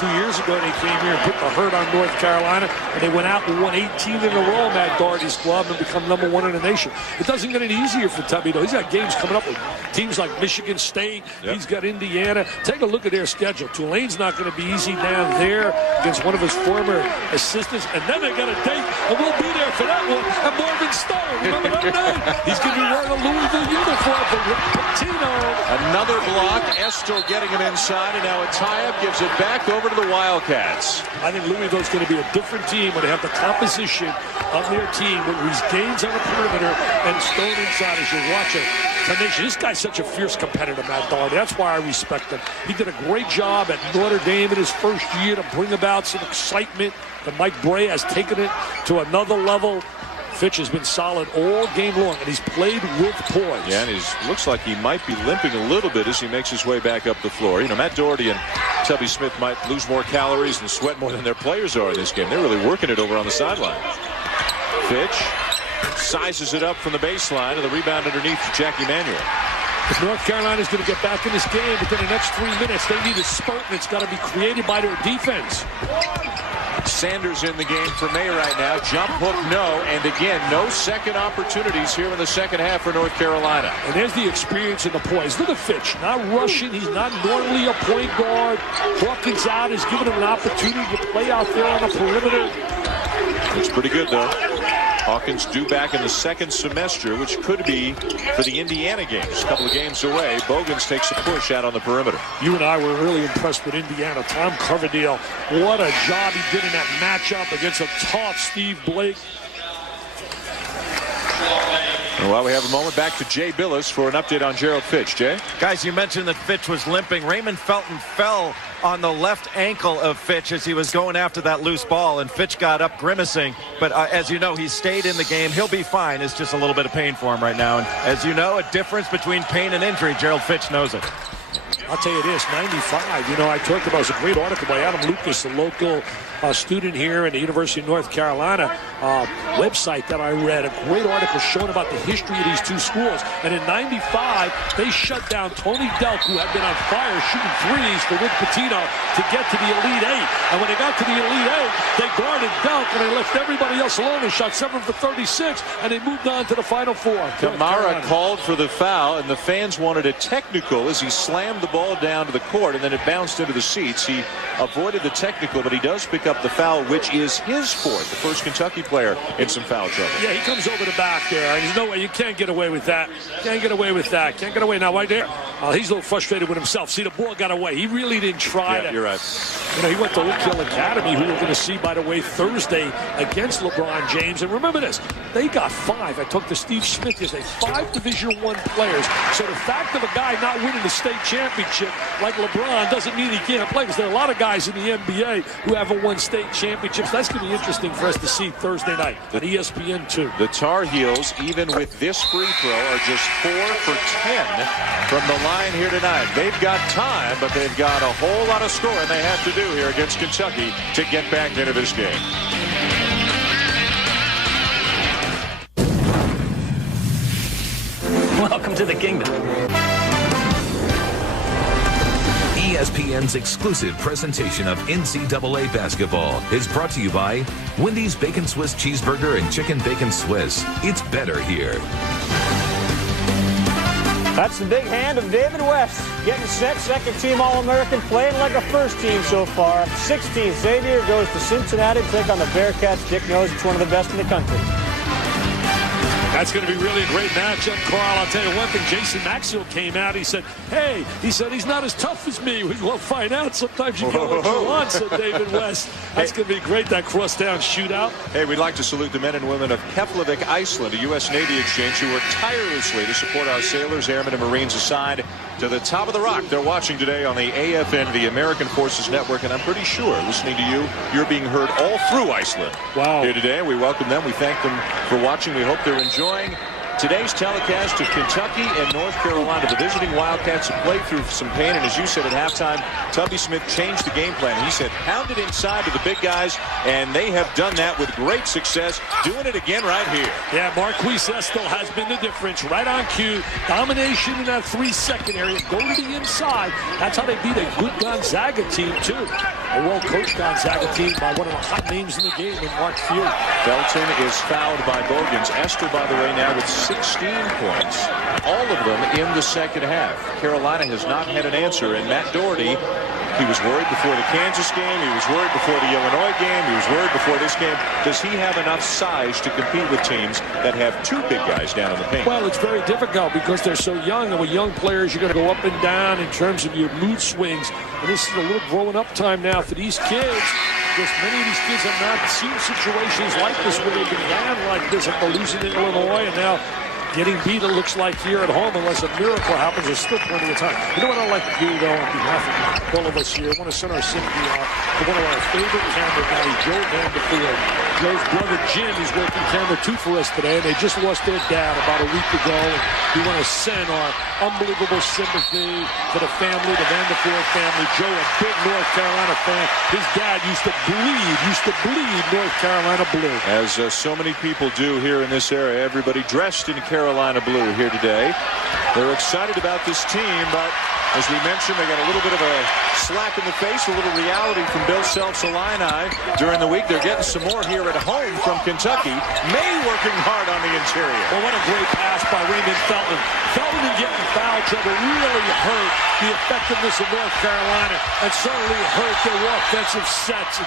2 years ago, they came here and put the hurt on North Carolina, and they went out and won 18 in a row, Matt Doherty's club, and become #1 in the nation. It doesn't get any easier for Tubby, though. He's got games coming up with teams like Michigan State. He's got Indiana. Take a look at their schedule. Tulane's not going to be easy down there against one of his former assistants, and then they got a date, and we'll be there for that one. And Marvin Stone, remember that name? He's going to be wearing a Louisville uniform for Pitino. Another block. Estel getting him inside, and now a tie-up gives it back over to the Wildcats. I think Louisville's going to be a different team when they have the composition of their team with these gains on the perimeter and Stone inside as you watch it. Tenacious. This guy's such a fierce competitor, Matt Doherty. That's why I respect him. He did a great job at Notre Dame in his first year to bring about some excitement. And Mike Bray has taken it to another level. Fitch has been solid all game long, and he's played with poise. Yeah, and he looks like he might be limping a little bit as he makes his way back up the floor. You know, Matt Doherty and Tubby Smith might lose more calories and sweat more than their players are in this game. They're really working it over on the sideline. Fitch sizes it up from the baseline, and the rebound underneath to Jackie Manuel. If North Carolina's going to get back in this game within the next 3 minutes, they need a spurt, and it's got to be created by their defense. Sanders in the game for May right now. Jump hook, no. And again, no second opportunities here in the second half for North Carolina. And there's the experience and the poise. Look at Fitch. Not rushing. He's not normally a point guard. Hawkins out is giving him an opportunity to play out there on the perimeter. Looks pretty good, though. Hawkins due back in the second semester, which could be for the Indiana games. A couple of games away. Bogans takes a push out on the perimeter. You and I were really impressed with Indiana. Tom Coverdale, what a job he did in that matchup against a tough Steve Blake. And while we have a moment, back to Jay Billis for an update on Gerald Fitch. Jay? Guys, you mentioned that Fitch was limping. Raymond Felton fell on the left ankle of Fitch as he was going after that loose ball, and Fitch got up grimacing. But as you know, he stayed in the game. He'll be fine. It's just a little bit of pain for him right now. And as you know, a difference between pain and injury. Gerald Fitch knows it. I'll tell you this, 95, you know, I talked about, it was a great article by Adam Lucas, a local student here in the University of North Carolina website that I read. A great article showing about the history of these two schools. And in 95, they shut down Tony Delk, who had been on fire shooting threes for Rick Pitino to get to the Elite Eight. And when they got to the Elite Eight, they guarded Delk and they left everybody else alone and shot 7 for 36, and they moved on to the Final Four. Kamara called for the foul, and the fans wanted a technical as he slammed the ball down to the court, and then it bounced into the seats. He avoided the technical, but he does pick up the foul, which is his fourth, the first Kentucky player in some foul trouble. Yeah, he comes over the back there. There's no way. You can't get away with that. Can't get away with that. Can't get away. Now, right there, he's a little frustrated with himself. See, the ball got away. He really didn't try to. You're right. You know, he went to Oak Hill Academy, who we're going to see, by the way, Thursday against LeBron James. And remember this, they got 5. I talked to Steve Smith yesterday, 5 Division I players. So the fact of a guy not winning the state championship like LeBron doesn't mean he can't play, because there are a lot of guys in the NBA who haven't won state championships. That's going to be interesting for us to see Thursday. Thursday night on ESPN2. The Tar Heels, even with this free throw, are just 4 for 10 from the line here tonight. They've got time, but they've got a whole lot of scoring they have to do here against Kentucky to get back into this game. Welcome to the kingdom. ESPN's exclusive presentation of NCAA basketball is brought to you by Wendy's Bacon Swiss Cheeseburger and Chicken Bacon Swiss. It's better here. That's the big hand of David West. Getting set, second team All-American, playing like a first team so far. 16th, Xavier goes to Cincinnati to take on the Bearcats. Dick knows it's one of the best in the country. That's going to be really a great matchup, Carl. I'll tell you one thing. Jason Maxwell came out. He said, hey, he's not as tough as me. We'll find out. Sometimes you get what you want, said David West. That's going to be great, that cross-down shootout. Hey, we'd like to salute the men and women of Keflavik, Iceland, a U.S. Navy exchange who work tirelessly to support our sailors, airmen, and Marines assigned to the top of the rock. They're watching today on the AFN, the American Forces Network, and I'm pretty sure, listening to you, you're being heard all through Iceland. Wow. Here today, we welcome them. We thank them for watching. We hope they're enjoying today's telecast of Kentucky and North Carolina. The visiting Wildcats have played through some pain, and as you said at halftime, Tubby Smith changed the game plan. He said, pound it inside to the big guys, and they have done that with great success, doing it again right here. Yeah, Marquise Estel has been the difference. Right on cue. Domination in that 3-second area. Go to the inside. That's how they beat a good Gonzaga team, too. A well-coached Gonzaga team by one of the hot names in the game, in Mark Few. Felton is fouled by Bogans. Estel, by the way, now with 16 points, all of them in the second half. Carolina has not had an answer, and Matt Doherty, he was worried before the Kansas game, he was worried before the Illinois game, he was worried before this game. Does he have enough size to compete with teams that have two big guys down in the paint? Well, it's very difficult because they're so young, and with young players, you're going to go up and down in terms of your mood swings. And this is a little growing up time now for these kids. Because many of these kids have not seen situations like this where they've been down like this after losing in Illinois, and now getting beat, it looks like, here at home, unless a miracle happens. There's still plenty of time. You know what I'd like to do, though, on behalf of all of us here? I want to send our sympathy out to one of our favorite camera guys, Joe Vanderfield. Joe's brother, Jim, is working camera 2 for us today, and they just lost their dad about a week ago. And we want to send our unbelievable sympathy to the family, the Vanderfield family. Joe, a big North Carolina fan. His dad used to bleed North Carolina blue. As so many people do here in this area, everybody dressed in Carolina blue here today. They're excited about this team, but as we mentioned, they got a little bit of a slap in the face, a little reality from Bill Selfs-Illini during the week. They're getting some more here at home from Kentucky. May working hard on the interior. Well, what a great pass by Raymond Felton. Felton getting foul trouble really hurt the effectiveness of North Carolina and certainly hurt their offensive sets.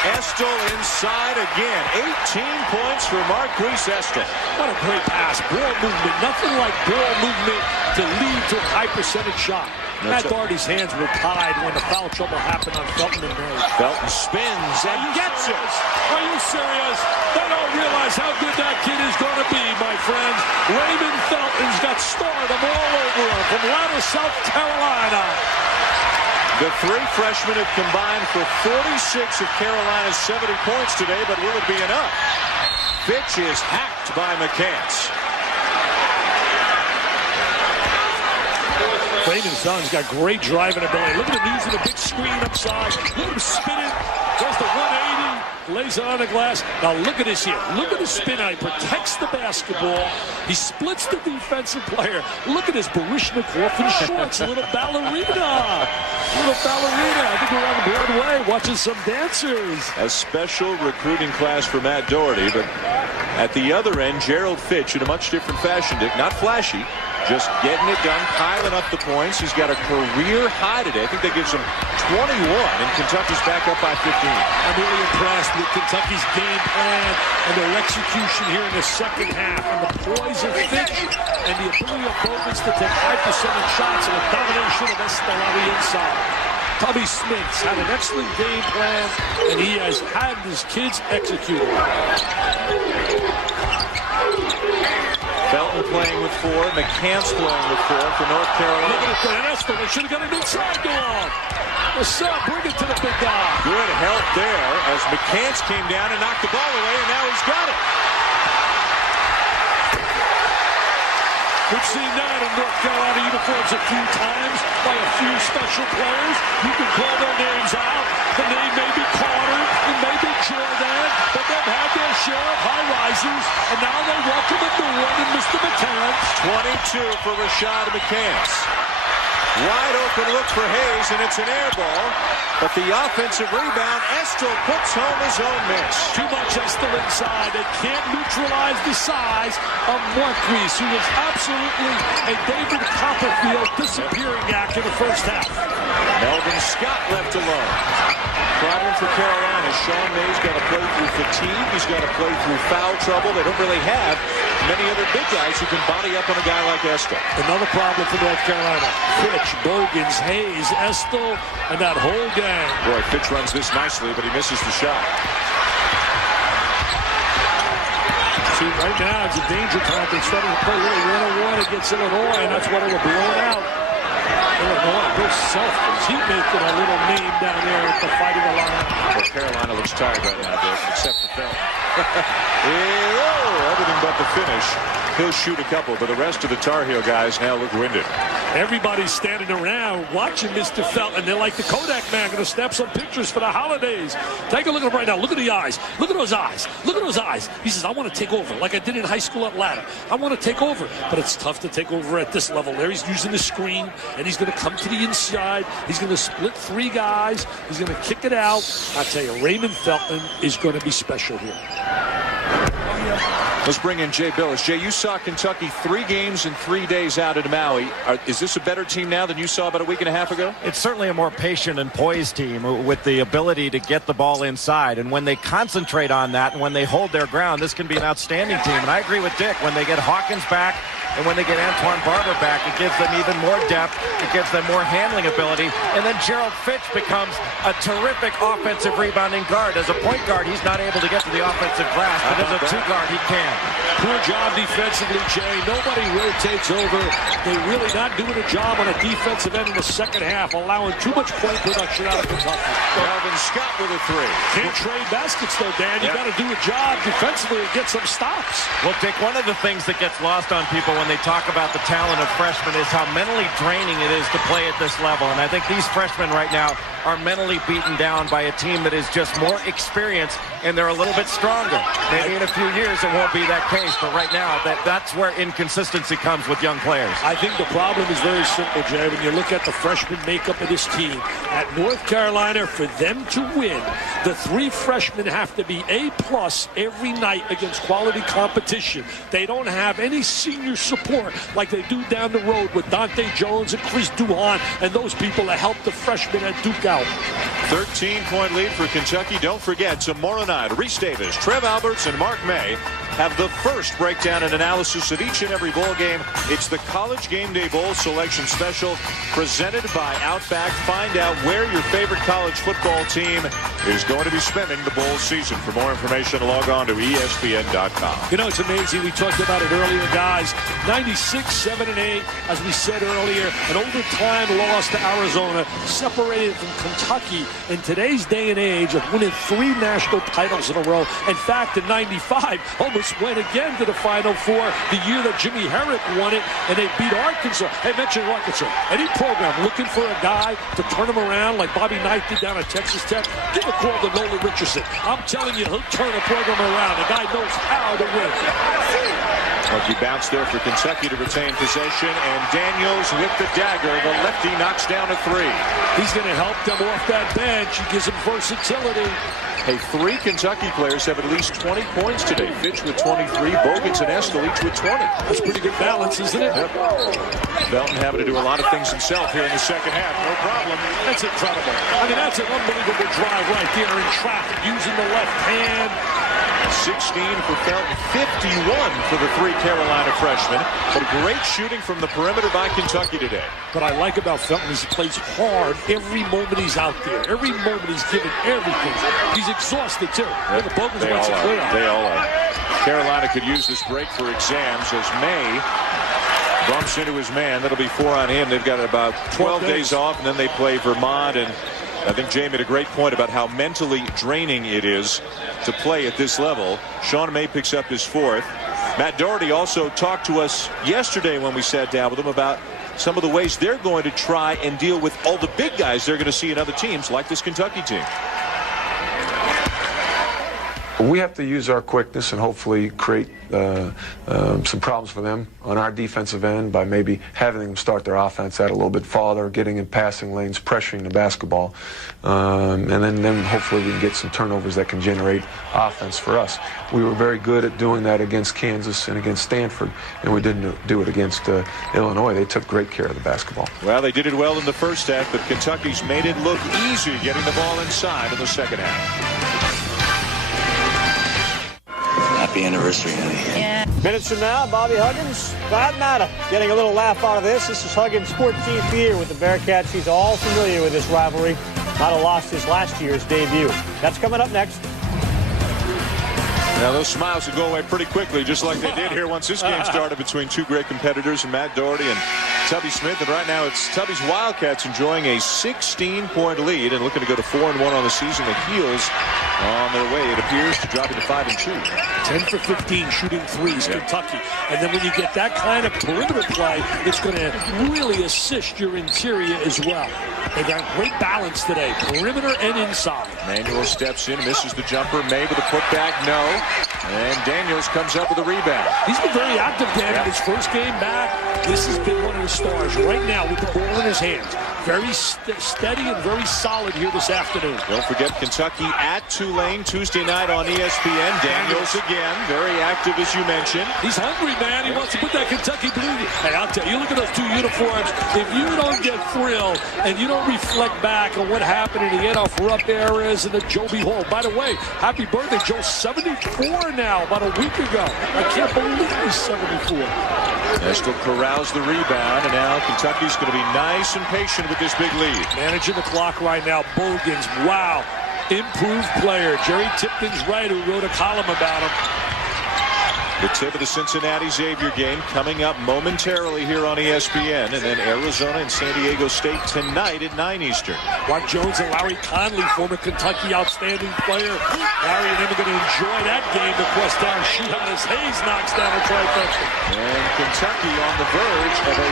Estel inside again. 18 points for Marquise Estel. What a great pass. Ball movement. Nothing like ball movement to lead to a high percentage shot. Matt Doherty's hands were tied when the foul trouble happened on Felton and Mary. Felton spins and gets it. Are you serious? They don't realize how good that kid is going to be, my friends. Raymond Felton's got stardom all over him from Atlanta, South Carolina. The three freshmen have combined for 46 of Carolina's 70 points today, but will it be enough? Fitch is hacked by McCants. Raymond Felton's got great driving ability. Look at him using a big screen upside. Look at him spinning. There's the 180. Lays it on the glass. Now look at this here. Look at his spin out. He protects the basketball. He splits the defensive player. Look at his Baryshnikov in shorts. A little ballerina. I think we're on Broadway watching some dancers. A special recruiting class for Matt Doherty, but at the other end, Gerald Fitch in a much different fashion, Dick. Not flashy, just getting it done, piling up the points. He's got a career high today. I think that gives him 21, and Kentucky's back up by 15. I'm really impressed with Kentucky's game plan and their execution here in the second half, and the poise of Fitch and the ability of Bogans to take high percentage shots and the domination of Estel on the inside. Tubby Smith's had an excellent game plan, and he has had his kids execute. Felton playing with with 4. McCants playing with 4 for North Carolina. Look at it, Estel. They should have got an inside goal. What's up? Bring it to the big guy. Good help there as McCants came down and knocked the ball away, and now he's got it. We've seen that in North Carolina uniforms a few times by a few special players. You can call their names out. The name may be Carter, it may be Jordan, but they've had their share of high risers, and now they welcome a new one in Mr. McCants. 22 for Rashad McCants. Wide open look for Hayes, and it's an air ball. But the offensive rebound, Estel puts home his own miss. Too much Estel inside. They can't neutralize the size of Marquise, who was absolutely a David Copperfield disappearing act in the first half. Melvin Scott left alone. Problem for Carolina. Sean May's got to play through fatigue. He's got to play through foul trouble. They don't really have many other big guys who can body up on a guy like Estel. Another problem for North Carolina. Fitch, Bogans, Hayes, Estel, and that whole gang. Boy, Fitch runs this nicely, but he misses the shot. See, right now it's a danger time. They're starting to play really 1-on-1 against Illinois, and that's why they were blown out. Illinois, Bill Self, he making a little name down there at the Fighting Illini. Well, Carolina looks tired right now, Dick, except for Phil. Everything but the finish. He'll shoot a couple, but the rest of the Tar Heel guys now look winded. Everybody's standing around watching Mr. Felton. They're like the Kodak man, going to snap some pictures for the holidays. Take a look at him right now. Look at the eyes. Look at those eyes. Look at those eyes. He says, I want to take over like I did in high school at Ladder. I want to take over. But it's tough to take over at this level. There he's using the screen, and he's going to come to the inside. He's going to split 3 guys. He's going to kick it out. I tell you, Raymond Felton is going to be special here. Let's bring in Jay Billis. Jay, you saw Kentucky 3 games in 3 days out at Maui. Is this a better team now than you saw about a week and a half ago? It's certainly a more patient and poised team with the ability to get the ball inside. And when they concentrate on that and when they hold their ground, this can be an outstanding team. And I agree with Dick. When they get Hawkins back and when they get Antoine Barber back, it gives them even more depth. It gives them more handling ability. And then Gerald Fitch becomes a terrific offensive rebounding guard. As a point guard, he's not able to get to the offensive glass, but as a 2-guard, he can. Poor job defensively, Jay. Nobody rotates over. They're really not doing a job on a defensive end in the second half, allowing too much point production out of Kentucky. Melvin Scott with a 3. Can't trade baskets, though, Dan. You got to do a job defensively and get some stops. Well, Dick, one of the things that gets lost on people when they talk about the talent of freshmen is how mentally draining it is to play at this level. And I think these freshmen right now are mentally beaten down by a team that is just more experienced and they're a little bit stronger. Maybe in a few years it won't be that case, but right now that's where inconsistency comes with young players. I think the problem is very simple, Jay. When you look at the freshman makeup of this team, at North Carolina, for them to win, the 3 freshmen have to be A+ every night against quality competition. They don't have any senior support like they do down the road with Dante Jones and Chris Duhon and those people that help the freshmen at Duke out. 13-point lead for Kentucky. Don't forget, tomorrow night, Reese Davis, Trev Alberts, and Mark May have the first breakdown and analysis of each and every bowl game. It's the College Game Day Bowl Selection Special presented by Outback. Find out where your favorite college football team is going to be spending the bowl season. For more information, log on to ESPN.com. You know, it's amazing. We talked about it earlier, guys. 96, 7, and 8, as we said earlier, an overtime loss to Arizona, separated from Kentucky in today's day and age of winning 3 national titles in a row. In fact, in 95, almost went again to the Final Four the year that Jimmy Herrick won it, and they beat Arkansas. Hey, mention Arkansas. Any program looking for a guy to turn them around like Bobby Knight did down at Texas Tech, give a call to Nolan Richardson. I'm telling you, he'll turn a program around. The guy knows how to win. Lucky bounce there for Kentucky to retain possession, and Daniels with the dagger. The lefty knocks down a 3. He's going to help them off that bench. He gives them versatility. Hey, 3 Kentucky players have at least 20 points today. Fitch with 23, Bogans and Estel each with 20. That's pretty good balance, isn't it? Yep. Belton having to do a lot of things himself here in the second half. No problem. That's incredible. I mean, that's an unbelievable drive right there in traffic, using the left hand. 16 for Felton, 51 for the 3 Carolina freshmen. But great shooting from the perimeter by Kentucky today. What I like about Felton is he plays hard every moment he's out there. Every moment he's giving everything. He's exhausted, too. Yep. The Bogans wants to clear out. They all are. Carolina could use this break for exams as May bumps into his man. That'll be 4 on him. They've got about 12 days off, and then they play Vermont. And I think Jay made a great point about how mentally draining it is to play at this level. Sean May picks up his 4th. Matt Doherty also talked to us yesterday when we sat down with him about some of the ways they're going to try and deal with all the big guys they're going to see in other teams like this Kentucky team. We have to use our quickness and hopefully create some problems for them on our defensive end by maybe having them start their offense out a little bit farther, getting in passing lanes, pressuring the basketball, and then hopefully we can get some turnovers that can generate offense for us. We were very good at doing that against Kansas and against Stanford, and we didn't do it against Illinois. They took great care of the basketball. Well, they did it well in the first half, but Kentucky's made it look easy getting the ball inside in the second half. Happy anniversary, honey. Yeah. Minutes from now, Bobby Huggins, Glad Matter, getting a little laugh out of this. This is Huggins' 14th year with the Bearcats. He's all familiar with this rivalry. Not a loss his last year's debut. That's coming up next. Now, those smiles will go away pretty quickly, just like they did here once this game started between two great competitors, Matt Doherty and Tubby Smith. And right now, it's Tubby's Wildcats enjoying a 16-point lead and looking to go to 4-1 on the season. The Heels on their way, it appears, to drop into 5-2. 10 for 15 shooting threes, Kentucky. And then when you get that kind of perimeter play, it's going to really assist your interior as well. They got great balance today, perimeter and inside. Manuel steps in, misses the jumper. May with a putback, no. And Daniels comes up with a rebound. He's been very active, Dan, in his first game back. This has been one of the stars right now with the ball in his hands. Very steady and very solid here this afternoon. Don't forget Kentucky at Tulane Tuesday night on ESPN. Daniels again, very active as you mentioned. He's hungry, man. He wants to put that Kentucky blue. Hey, I'll tell you, look at those two uniforms. If you don't get thrilled and you don't reflect back on what happened in the Adolph Rupp eras and the Joby Hall. By the way, happy birthday, Joe. 74 now, about a week ago. I can't believe he's 74. Estel corrals the rebound, and now Kentucky's going to be nice and patient with this big lead. Managing the clock right now. Bogans, wow. Improved player. Jerry Tipton's right, who wrote a column about him. The tip of the Cincinnati Xavier game coming up momentarily here on ESPN, and then Arizona and San Diego State tonight at 9 Eastern. Mark Jones and Larry Conley, former Kentucky outstanding player. Larry and them are going to enjoy that game. The quest down shootout as Hayes knocks down a trifecta. And Kentucky on the verge of a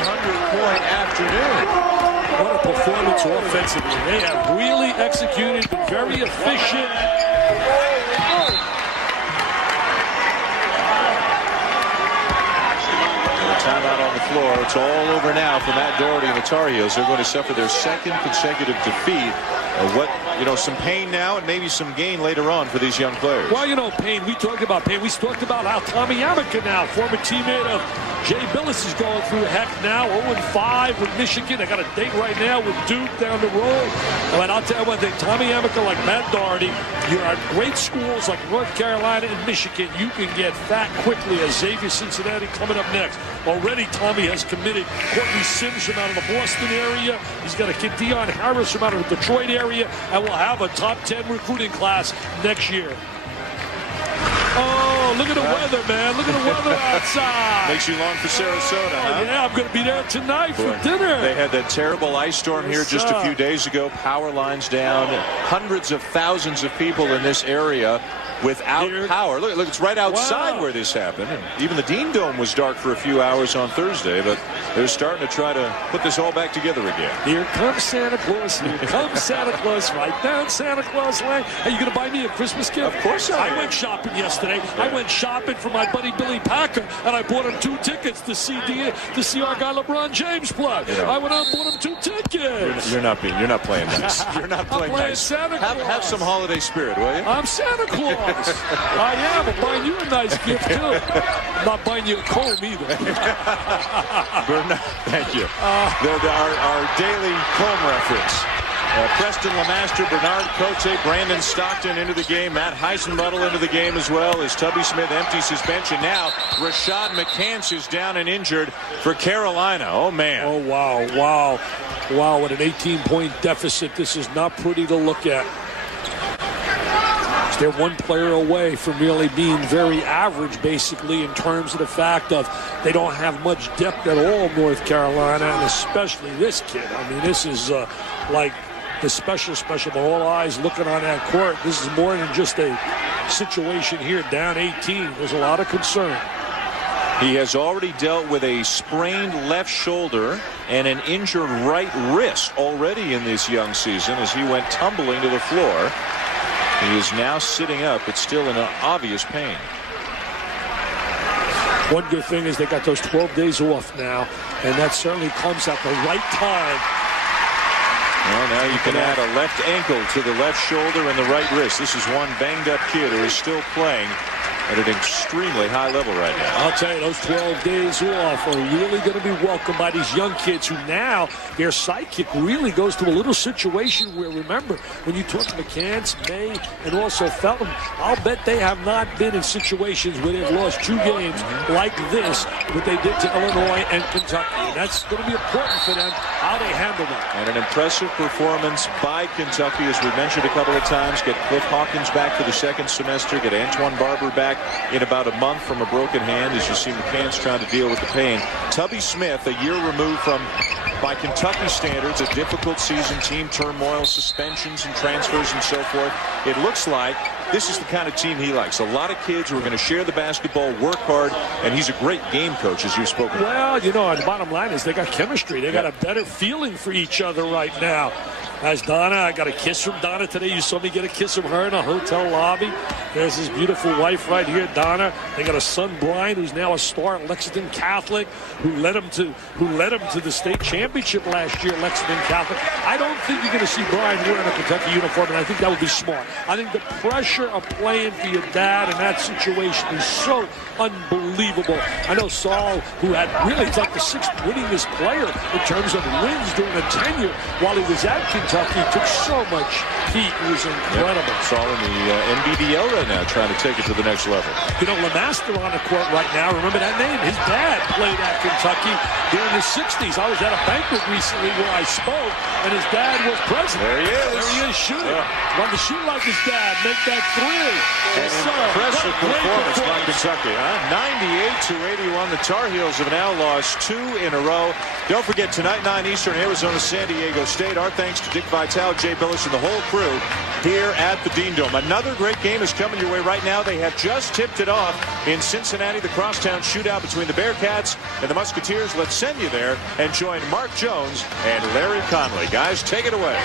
100-point afternoon. What a performance offensively. They have really executed, been very efficient. Timeout on the floor. It's all over now for Matt Doherty and the Tar Heels. They're going to suffer their second consecutive defeat. Some pain now and maybe some gain later on for these young players. Well, pain. We talked about pain. We talked about how Tommy Amica now, former teammate of Jay Billis, is going through heck now. 0-5 with Michigan. They got a date right now with Duke down the road. And I'll tell you one thing. Tommy Amica, like Matt Doherty, you're at great schools like North Carolina and Michigan. You can get fat quickly as Xavier Cincinnati coming up next. Already, Tommy has committed Courtney Sims from out of the Boston area. He's got a kid, Deion Harris, from out of the Detroit area. And we'll have a top 10 recruiting class next year. Oh, look at the weather, man. Look at the weather outside. Makes you long for Sarasota, huh? Yeah, I'm going to be there tonight for dinner. They had that terrible ice storm here just a few days ago. Power lines down. Hundreds of thousands of people in this area without power. Look, it's right outside where this happened. And even the Dean Dome was dark for a few hours on Thursday, but they're starting to try to put this all back together again. Here comes Santa Claus. Here comes Santa Claus. Right down Santa Claus Lane. Are you going to buy me a Christmas gift? Of course I am. I went shopping yesterday. Yeah. I went shopping for my buddy Billy Packer, and I bought him 2 tickets to see our guy LeBron James play. I went out and bought him 2 tickets. You're not playing nice. You're not playing nice. Santa Claus. Have some holiday spirit, will you? I'm Santa Claus. I am. I'm buying you a nice gift, too. I'm not buying you a comb, either. Bernard, thank you. Our daily comb reference. Preston Lemaster, Bernard Cote, Brandon Stockton into the game. Matt Heisenbuttle into the game as well as Tubby Smith empties his bench. And now Rashad McCants is down and injured for Carolina. Oh, man. Oh, wow. What an 18-point deficit. This is not pretty to look at. they're one player away from really being very average, basically, in terms of the fact of they don't have much depth at all, North Carolina, and especially this kid. I mean, this is like the special, but all eyes looking on that court. This is more than just a situation here, down 18. There's a lot of concern. He has already dealt with a sprained left shoulder and an injured right wrist already in this young season as he went tumbling to the floor. He is now sitting up, but still in obvious pain. One good thing is they got those 12 days off now, and that certainly comes at the right time. Well, now you can add a left ankle to the left shoulder and the right wrist. This is one banged-up kid who is still playing at an extremely high level right now. I'll tell you, those 12 days off are really going to be welcomed by these young kids who now, their sidekick really goes to a little situation where, remember, when you talk to McCants, May, and also Felton, I'll bet they have not been in situations where they've lost 2 games like this, what they did to Illinois and Kentucky. And that's going to be important for them, how they handle that. And an impressive performance by Kentucky, as we mentioned a couple of times. Get Cliff Hawkins back for the second semester, get Antoine Barber back in about a month from a broken hand, as you see McCants trying to deal with the pain. Tubby Smith, a year removed from, by Kentucky standards, a difficult season, team turmoil, suspensions and transfers and so forth. It looks like this is the kind of team he likes. A lot of kids who are going to share the basketball, work hard, and he's a great game coach, as you've spoken about. Well, you know, the bottom line is they got chemistry. They got a better feeling for each other right now. As Donna, I got a kiss from Donna today. You saw me get a kiss from her in a hotel lobby. There's his beautiful wife right here, Donna. They got a son, Brian, who's now a star at Lexington Catholic, who led him to the state championship last year at Lexington Catholic. I don't think you're going to see Brian wearing a Kentucky uniform, and I think that would be smart. I think the pressure of playing for your dad in that situation is so unbelievable. I know Saul, who had really, it's like the 6th winningest player in terms of wins during a tenure while he was at Kentucky, took so much heat. It was incredible. Yep. Saul in the NBDL right now, trying to take it to the next level. You know, LeMaster on the court right now. Remember that name? His dad played at Kentucky during the 60s. I was at a banquet recently where I spoke, and his dad was present. There he is. There he is shooting. Yeah. Want to shoot like his dad, make that 3. An impressive performance by Kentucky, huh? 98-81. The Tar Heels have now lost 2 in a row. Don't forget, tonight, 9 Eastern, Arizona, San Diego State. Our thanks to Dick Vitale, Jay Billis, and the whole crew here at the Dean Dome. Another great game is coming your way right now. They have just tipped it off in Cincinnati, the crosstown shootout between the Bearcats and the Musketeers. Let's send you there and join Mark Jones and Larry Conley. Guys, take it away.